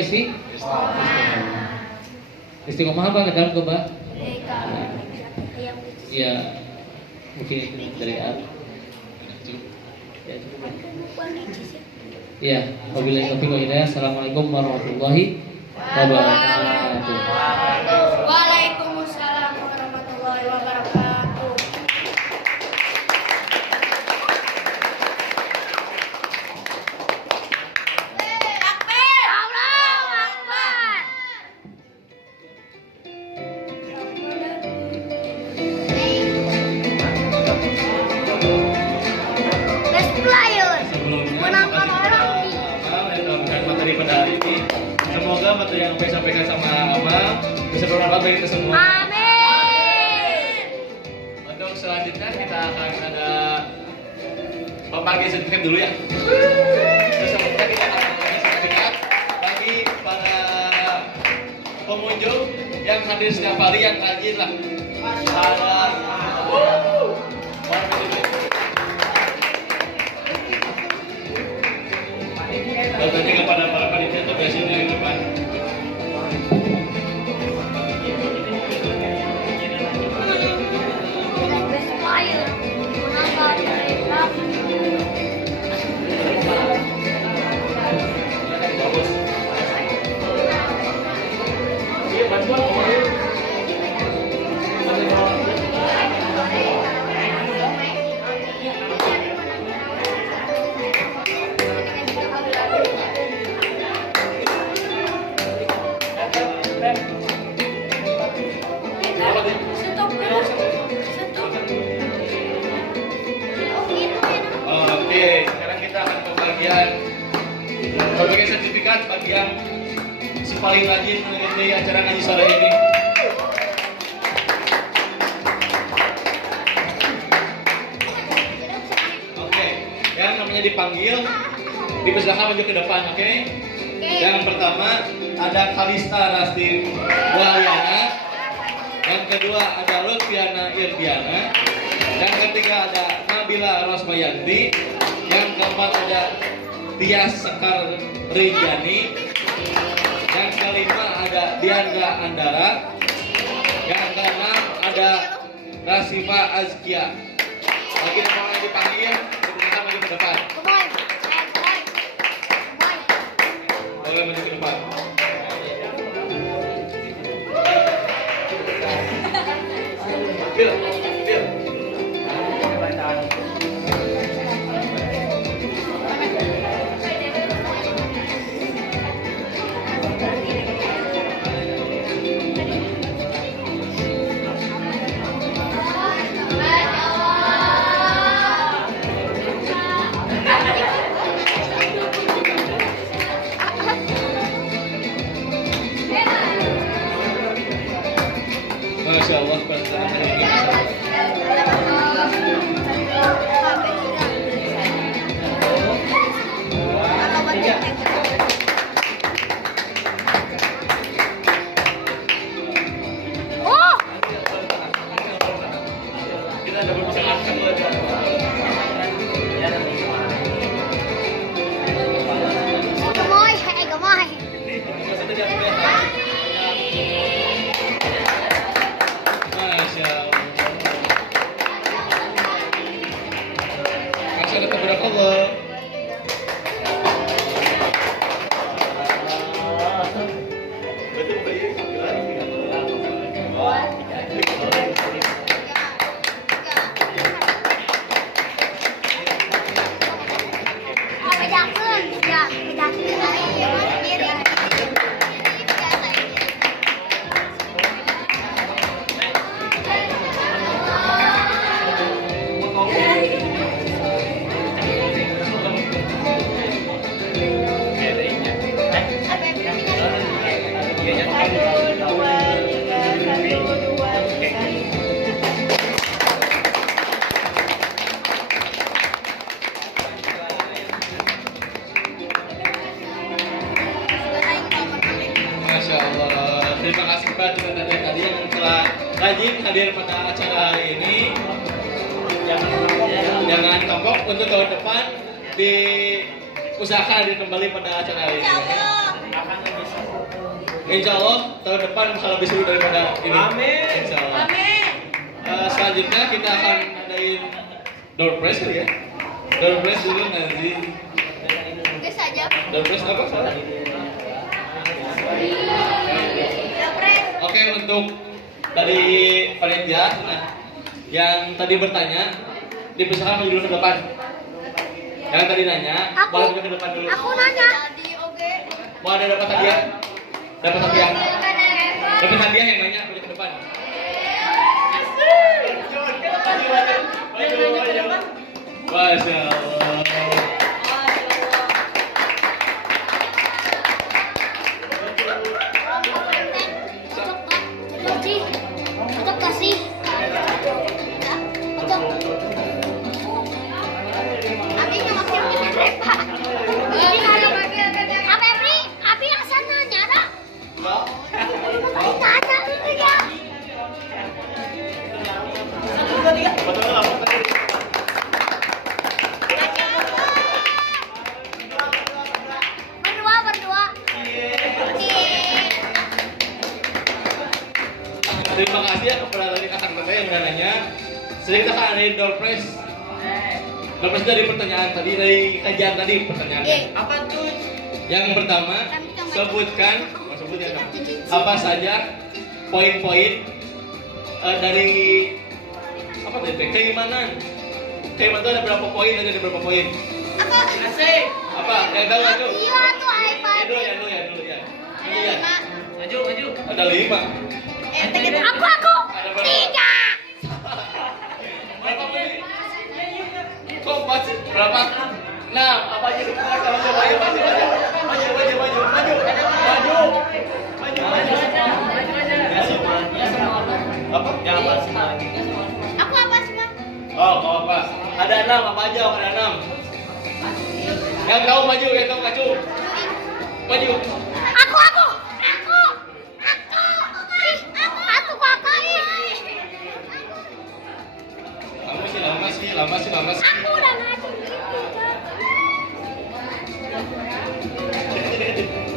istiqomah apa ke dalam kebah? Ya mungkin itu dari aku. Ya cukup. Ya, wabillahi taufiq wal hidayah. Assalamualaikum warahmatullahi wabarakatuh. Waalaikumsalam warahmatullahi wabarakatuh. Takbir! Allahu Akbar. Best player. Sebelumnya Menangkan orang materi pada hari ini. Semoga materi yang saya sampaikan sama Amal bisa bermanfaat bagi kita semua. Amin. Untuk selanjutnya kita akan ada pembagi sertifikat dulu ya. Terus selanjutnya kita akan membagi sertifikat bagi para pengunjung yang hadir setiap hari yang rajin lah. Datanya kepada para panitia tugas ini di depan. Best player. Menangkan sebagai sertifikat bagi yang si paling rajin mengikuti acara ngaji sore ini. Oke, yang namanya dipanggil dipersilakan maju ke depan, oke? Yang pertama ada Kalista Rasti Wahyana, yang kedua ada Lutfiana Irdiana, yang ketiga ada Nabila Rosmayanti, yang keempat ada Tias Sekar Rijani, yang kelima ada Diandra Andara, yang keenam ada Rasifa Azkia. Bagi nama yang dipanggil, kita maju ke depan. Boleh maju ke depan. Bil. Masya Allah, pada hari ini. Kita ada berbicara Masya Allah. Masya Allah, tabarakallah. Masya Allah, terima kasih Pak teman-teman tadi yang telah rajin hadir pada acara hari ini. Jangan kapok untuk tahun depan diusahakan hadir kembali pada acara hari ini. Insya Allah tahun depan bakal lebih seru daripada ini. Amin. Insya Allah. Amin. Selanjutnya kita akan adain door prize ya. Door prize dulu nanti. Door prize apa salah? Oke, untuk dari panitia yang tadi bertanya dipersilakan maju dulu ke depan. Yang tadi nanya, boleh maju ke depan dulu. Aku nanya. Mau ada dapat hadiah? Dapat hadiah? Dapat hadiah yang nanya maju ke depan. Masya Allah. Untuk kasih. Untuk. Abinya makin gede, Pak. Apa Ebri? Abi yang sana nyara. Tanya dulu ya. Berdua. Terima kasih ya kepada tadi kakak yang udah nanya. Sedang kita akan ada door prize. Door prize dari pertanyaan tadi, dari kajian tadi pertanyaannya. Apa tuh? Yang pertama, sebutkan apa saja poin-poin dari apa tadi? Keimanan. Keimanan itu ada berapa poin? Ada berapa poin? Apa? Apa? Yang tahu itu? Iya tuh iPad. Dulu ya. Maju. Ada 5. Aku. 3. Berapa poin? Kok masih berapa? 6. Apa aja? Sama coba ya masih banyak. Apa? Aku apa semua? Oh, kau apa? Ada 6, apa aja? Ada 6. Yang tahu maju, yang tahu maju. Maju. Aku. Lama sih. Aku udah maju gitu.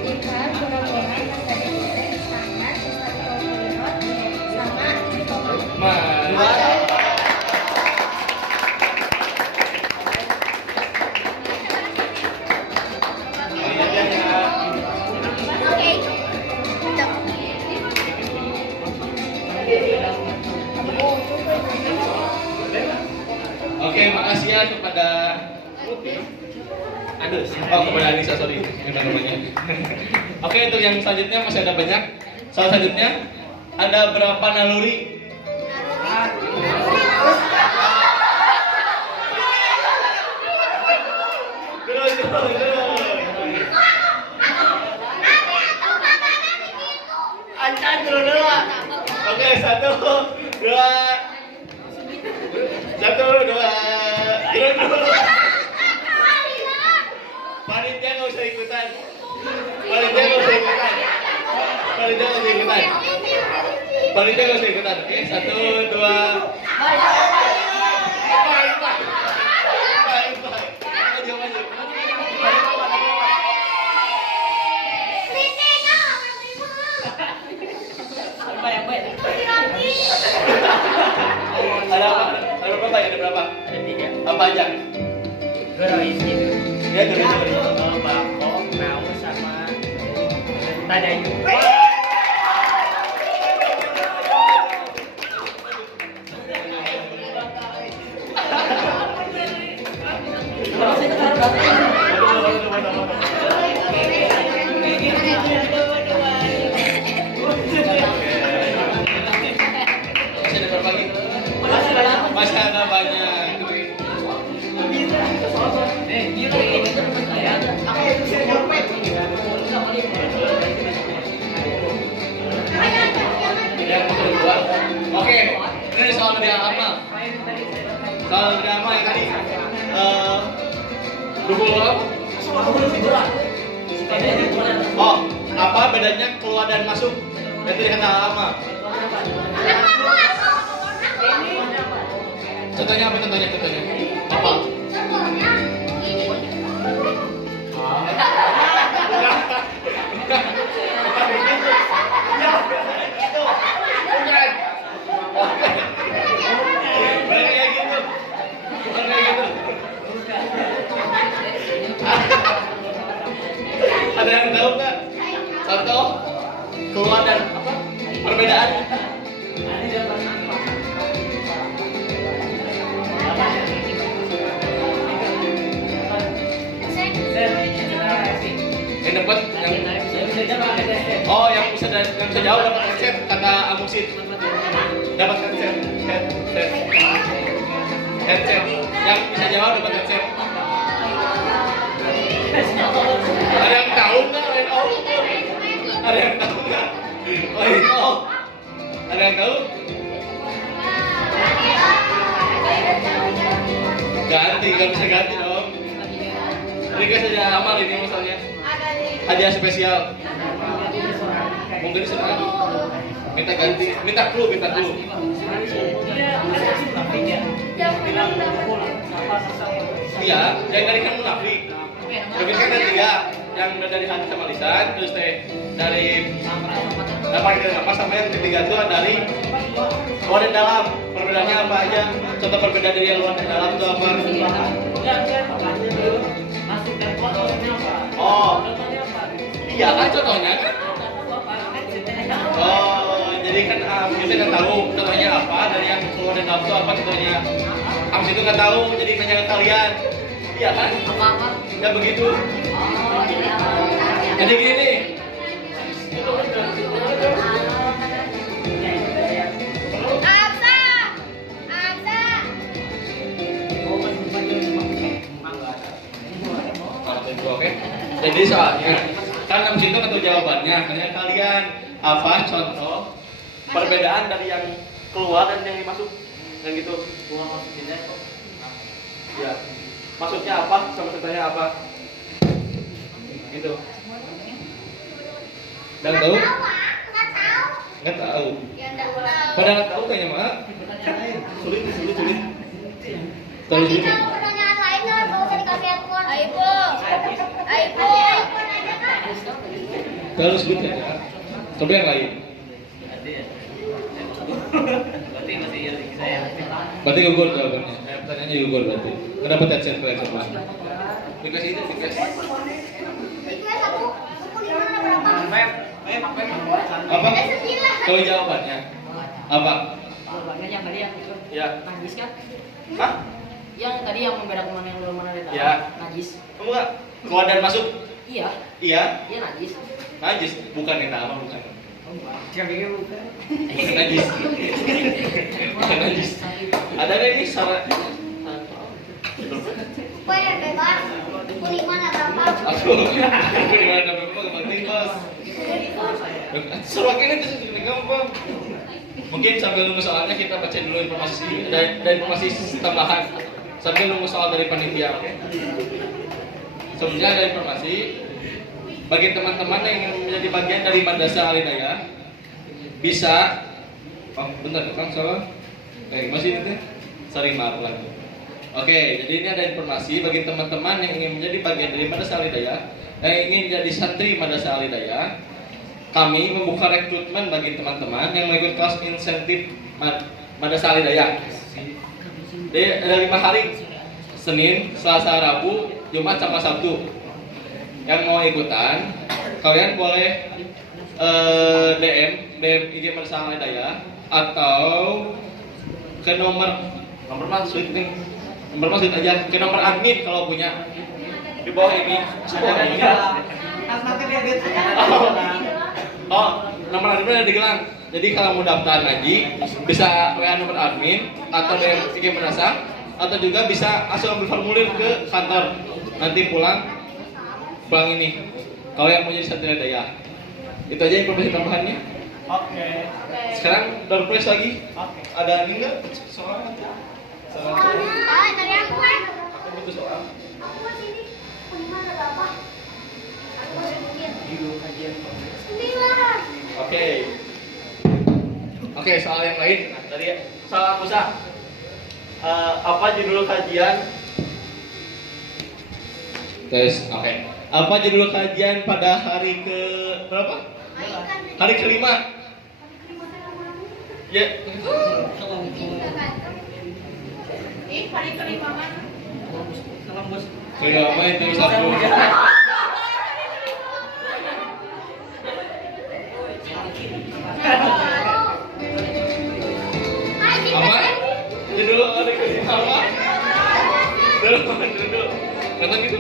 Jika bola-bola yang tadi dites standar bisa dikompilot sama dikompilot. Mantap. Oke. Oke, makasih ya kepada kepada Anissa, sorry, kita namanya. Oke, untuk yang selanjutnya masih ada banyak. Soal selanjutnya ada berapa naluri? Terus. Ancan dulu. Oke, 1, 2. 1, 2. Panitia nggak usah ikutan. Oke, 1, 2. Maju. Ada apa? Ada berapa? Ada berapa? Ada 3. Apa aja? Ya, duri. Bako, mau sama Tadayu. Masih ada berapa lagi? Masih ada banyak. Yang kedua. Oke, ini soal media amal. Soal media amal yang tadi. Oh, apa bedanya keluar dan masuk? Itu di kata amal. Contohnya apa? Apa? Bukan kayak gitu. Ada yang tahu nggak? Contoh keluar dan apa? Perbedaan. Yang dapat yang bisa jauh dapat headset kata Amusin. Dapat headset. Yang bisa jawab dapat headset. Ada yang tahu nggak? Ada yang tahu nggak? Ada yang tahu? Ganti, nggak bisa ganti dong. Ini guys ada amal ini misalnya. Hadiah spesial. Mungkin sudah minta ganti, minta clue. Iya, yang dari kamu Munafik. Tapi kan ada 3, yang dari hati sama lisan, terus dari apa sama yang ketiga itu dari luar dan dalam. Perbedaannya apa aja? Contoh perbedaan dari yang luar dan dalam itu apa? Oh, iya kan contohnya kan? Oh, jadi kan kita nggak tahu contohnya apa, dari yang keluar dan dalam itu apa contohnya. Ams itu nggak tahu, jadi nanya ke kalian. Iya kan? Ya begitu. Jadi gini nih. Oke. Jadi soalnya kan Kan abis itu ketemu jawabannya. Kalian apa contoh perbedaan dari yang keluar dan yang dimasuk? Yang gitu. Keluar masukinnya kok. Ya. Maksudnya apa? Sama contohnya apa? Gitu. Dan tahu? Nggak tahu. Pada nggak tahu kayaknya mah. Sulit. Terlalu sulit. Pertanyaan lain nggak usah dikasih aku. Aibo. Terlalu sulit ya. Coba yang lain. Berarti gugur jawabannya. Pertanyaannya gugur berarti. Kenapa headset kalian semua? Request itu request. Request aku di mana berapa? Apa? Kalau jawabannya apa? Jawabannya yang tadi yang itu. Ya. Najis kan? Hah? Yang tadi yang membedakan mana yang luar mana dari dalam. Ya. Najis. Kamu nggak keluar dan masuk? Iya. Iya. Iya najis. Najis. Bukan yang nama bukan. Kayaknya bukan. Bukan najis. Bukan najis. Ada nggak ini syarat? Supaya bebas. Di mana berapa? Aku di mana berapa kepenting bos. Suruh ini tuh sudah gampang. Mungkin sambil nunggu soalnya kita baca dulu informasi dan informasi tambahan sambil nunggu soal dari panitia. Oke? Sebelumnya ada informasi bagi teman-teman yang ingin menjadi bagian dari Madrasah Al-Hidayah bisa. Oh bentar kan soal. Masih ini teh. Sorry maaf lagi. Oke, jadi ini ada informasi bagi teman-teman yang ingin menjadi bagian dari Madrasah Al-Hidayah, yang ingin jadi santri Madrasah Al-Hidayah. Kami membuka rekrutmen bagi teman-teman yang mengikuti kelas insentif Madrasah Al-Hidayah. Jadi ada 5 hari, Senin, Selasa, Rabu, Jumat, sampai Sabtu. Yang mau ikutan, kalian boleh DM IG Madrasah Al-Hidayah atau ke nomor maksud nih. Nomor maksud aja ke nomor admin kalau punya di bawah ini. Oh, nomor admin ada di gelang. Jadi kalau mau daftar lagi bisa WA nomor admin atau DM IG Madrasah atau juga bisa langsung ambil formulir ke kantor. Nanti pulang ini. Kalau yang mau jadi santri Hidayah. Itu aja informasi tambahannya. Oke. Sekarang door prize lagi. Oke. Ada ini enggak? Soal Dari aku kan. Aku butuh soal. Aku sini. Di mana berapa? Aku sebutin. Sembilan. Oke, soal yang lain. Tadi soal aku apa judul kajian? Tes. Oke. Apa judul kajian pada hari ke berapa? Hari kelima. Ya. Hari kelima mana? Sudah apa itu satu? Apa? Judul hari kelima apa? Dulu. Nonton gitu.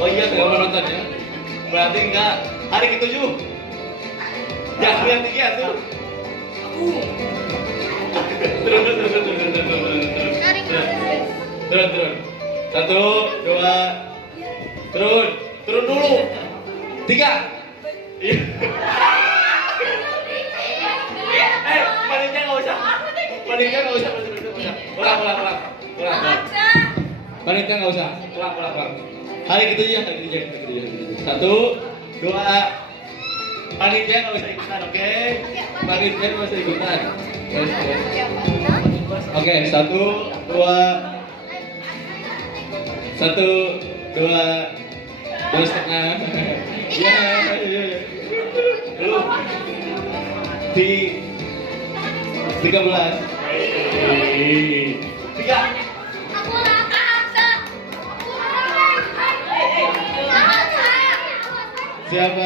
Oh iya, nggak mau nonton ya. Berarti enggak hari ke-7. Jangan lihat tiga tuh. Turun. Satu, dua, turun dulu. 3. Panitia nggak usah. Ulang. Panitia nggak usah. Ulang. Hari ke-7 ya. 1, 2. Panitia nggak usah ikutan, oke? Panitia nggak usah ikutan. Oke, 1, 2. 2,5. Ya. Lu 13. 3. Aku Aksa. Siapa?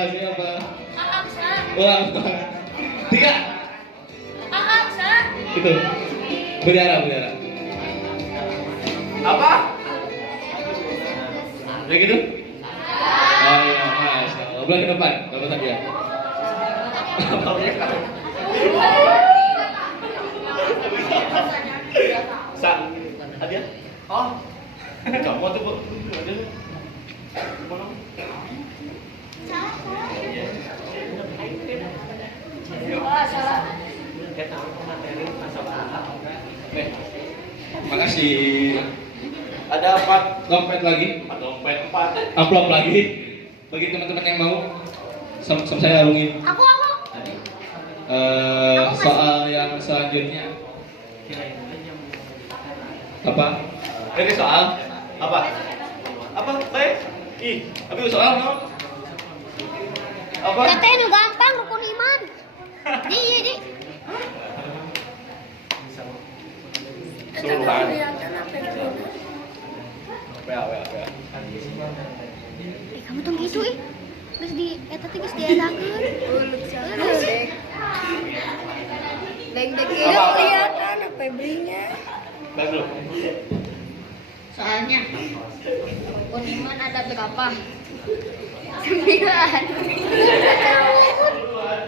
Aksa. Ulang. 3. Aksa. Itu. Bendera. Apa? Yang gitu? Oh iya, Mas. Bulan ke depan, dapat tadi ya. Hadiah? Oh. Kamu tuh, Bu. Hadiah. kasih ada 4 dompet lagi, 4 dompet, 4 amplop lagi bagi teman-teman yang mau. Sama saya alungin. Aku. Soal yang selanjutnya apa? Ini soal apa? Apa? Baik. Ih, tapi soal no? Apa? Katanya nu gampang rukun iman. Di. Suruhan. Kamu tunggu gitu Geus di eta teh geus diadakeun. Deg-deg kelihatan apa belinya. Bagus. Soalnya rukun iman ada berapa? 9.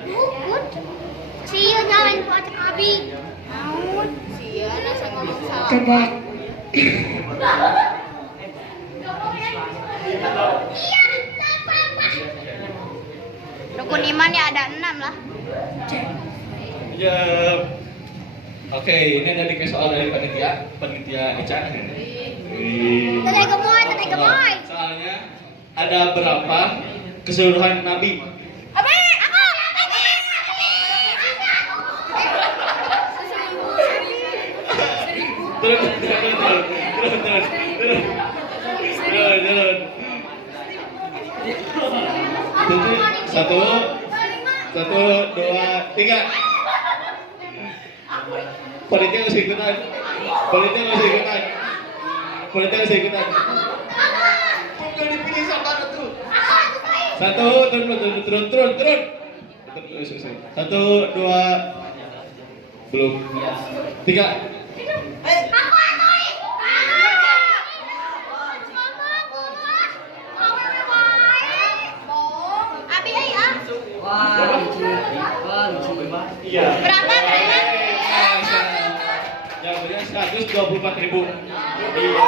Bukun. Sia nyalain ku acak abi. Naon? Sia nasa ngomong salah. Coba. Iya, apa-apa. Rukun iman ya ada 6 lah. Ya. Oke, ini ada dikasih soal dari panitia Eca. Teteh gemoy. Soalnya ada berapa keseluruhan nabi? Abi, aku. Turun. Satu, dua, tiga. Panitia nggak usah ikutan. Kok dipilih sama tuh? Satu, turun. Satu, dua, belum. Tiga. Iya. Berapa? Yang benar 124.000. Iya.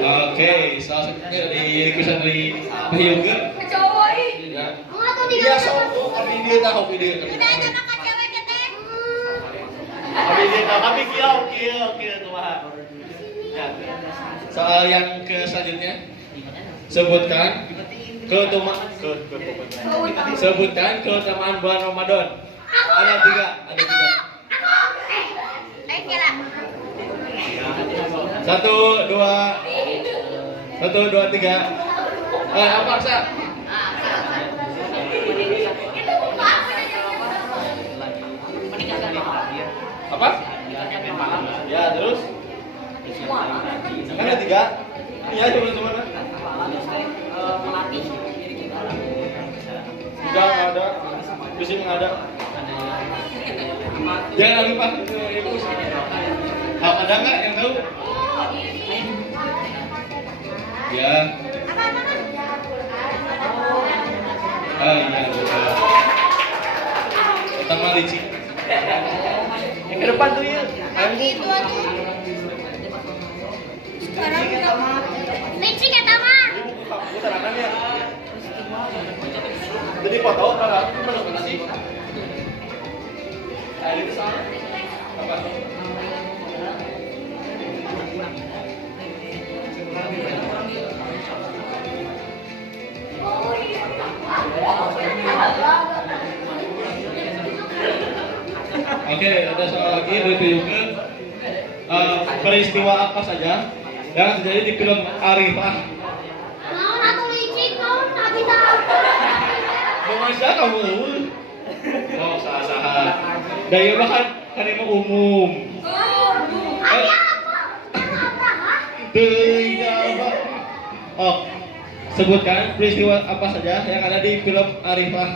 Oke, salah satunya di kuisan dari Bahyoga. Ya. Iya, video tahu video. Kami kieu kumaha. Ya. Soal yang ke selanjutnya. Sebutkan keutamaan bulan Ramadan. Ada tiga. Satu, dua, tiga. Apa Sa? Apa? Ya terus? Kan ada tiga. Iya cuma kan? Tidak ada. Bisa nggak ada. Jangan lupa ibu. Ada nggak yang tahu? Ya. Iya. Pertama licin. Yang ke depan tuh ya. Itu tuh. Sekarang licin kata mah. Bukan anaknya. Jadi foto kalau mana sih? Itu sama. Apa? Oke, ada soal lagi dari juga. Peristiwa apa saja yang terjadi di film Arifah? Naon atuh licin, naon tapi tahu. Masa kamu? Oh, salah. Daya bahkan kan ini umum. Oh, sebutkan peristiwa apa saja yang ada di film Arifah.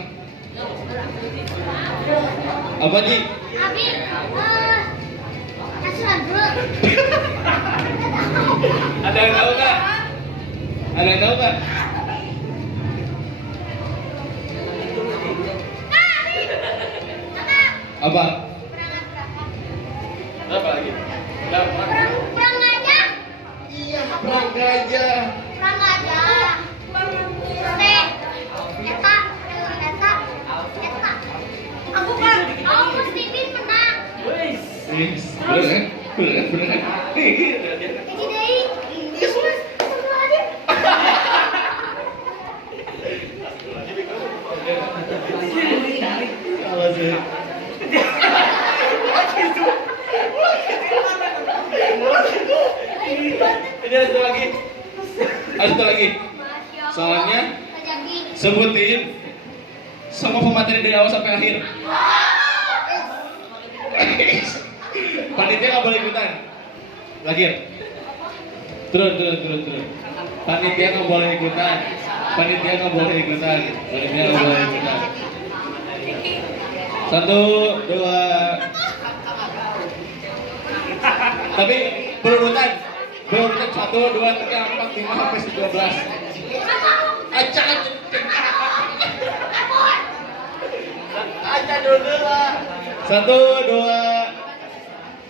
Apa Ji? Abi, asuhan dulu. Ada yang tahu nggak? Apa? Perang Berapa lagi? Berapa? gajah. Iya, perang gajah. Perang gajah. Eta. Aku kan, aku muslimin menang. Bener kan? Bener kan? Jadi deh. Yesus, astagfirullahaladzim. Kalau sih. Ini ada satu lagi. Ada satu lagi. Soalnya sebutin semua pemateri dari awal sampai akhir. Panitia nggak boleh ikutan. Lagi. Turun. Panitia nggak boleh ikutan. Panitia nggak boleh ikutan. 1, 2. Tapi berurutan 1, 2, 3, 4, 5 sampai 12. Acak. Acak dulu lah. 1, 2,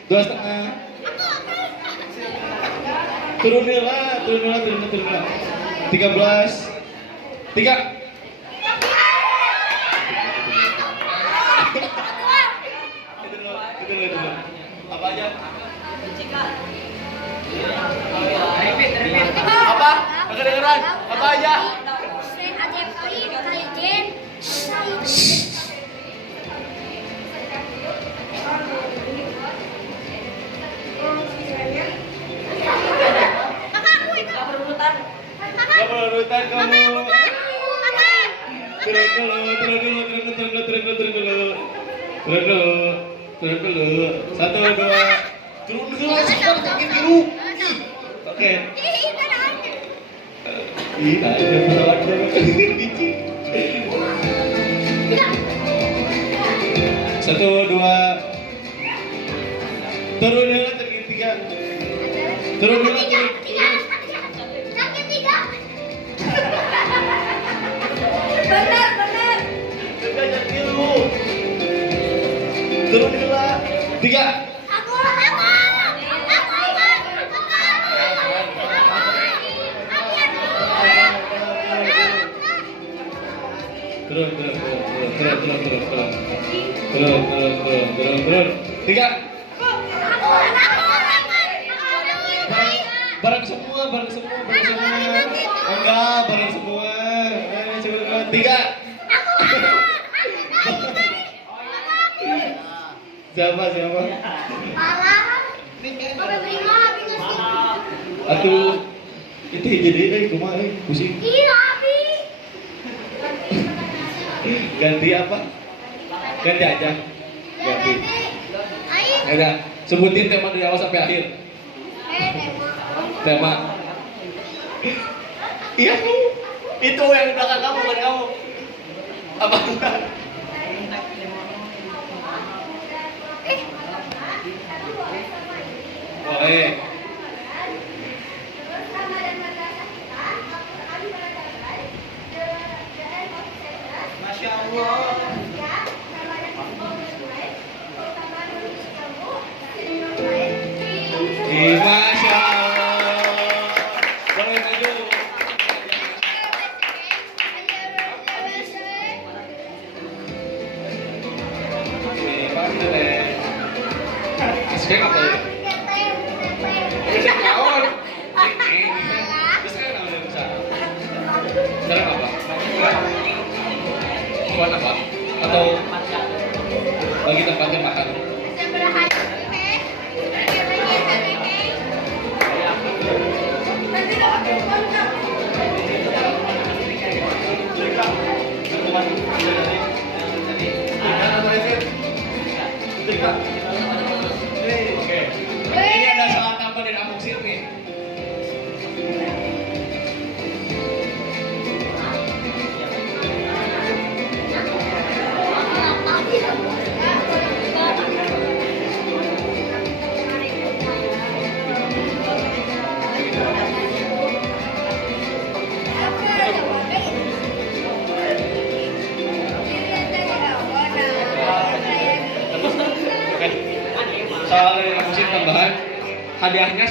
2,5. Turun lah. 13. 3. Itu dulu. Apa aja? Apa? Kedengeran? Apa aja? Gak berurutan kamu. Turun dulu. 1, 2. Turun dulu sekarang kaki biru. Oke. Iya, ada pesawat biji. 1, 2. Turun dulu 3. Turun dulu 3. Benar. Gajah biru. Turun dulu 3. Turun. 3. Bareng semua. Enggak, bareng semua. 3. Siapa? Atuh, itu jadi kumaha pusing. Ganti apa? Ganti aja. Ganti. Ada. Sebutin tema dari awal sampai akhir. Tema. Iya kamu. Itu yang di belakang kamu, bukan kamu. Apa? Boleh. Masya Allah. Masya Allah. Boleh maju. Sekarang apa? Sekarang apa? Buat apa? Atau bagi tempatnya makan? Oke. Ini ada salah tambah dari Amuk Sir nih. hadiahnya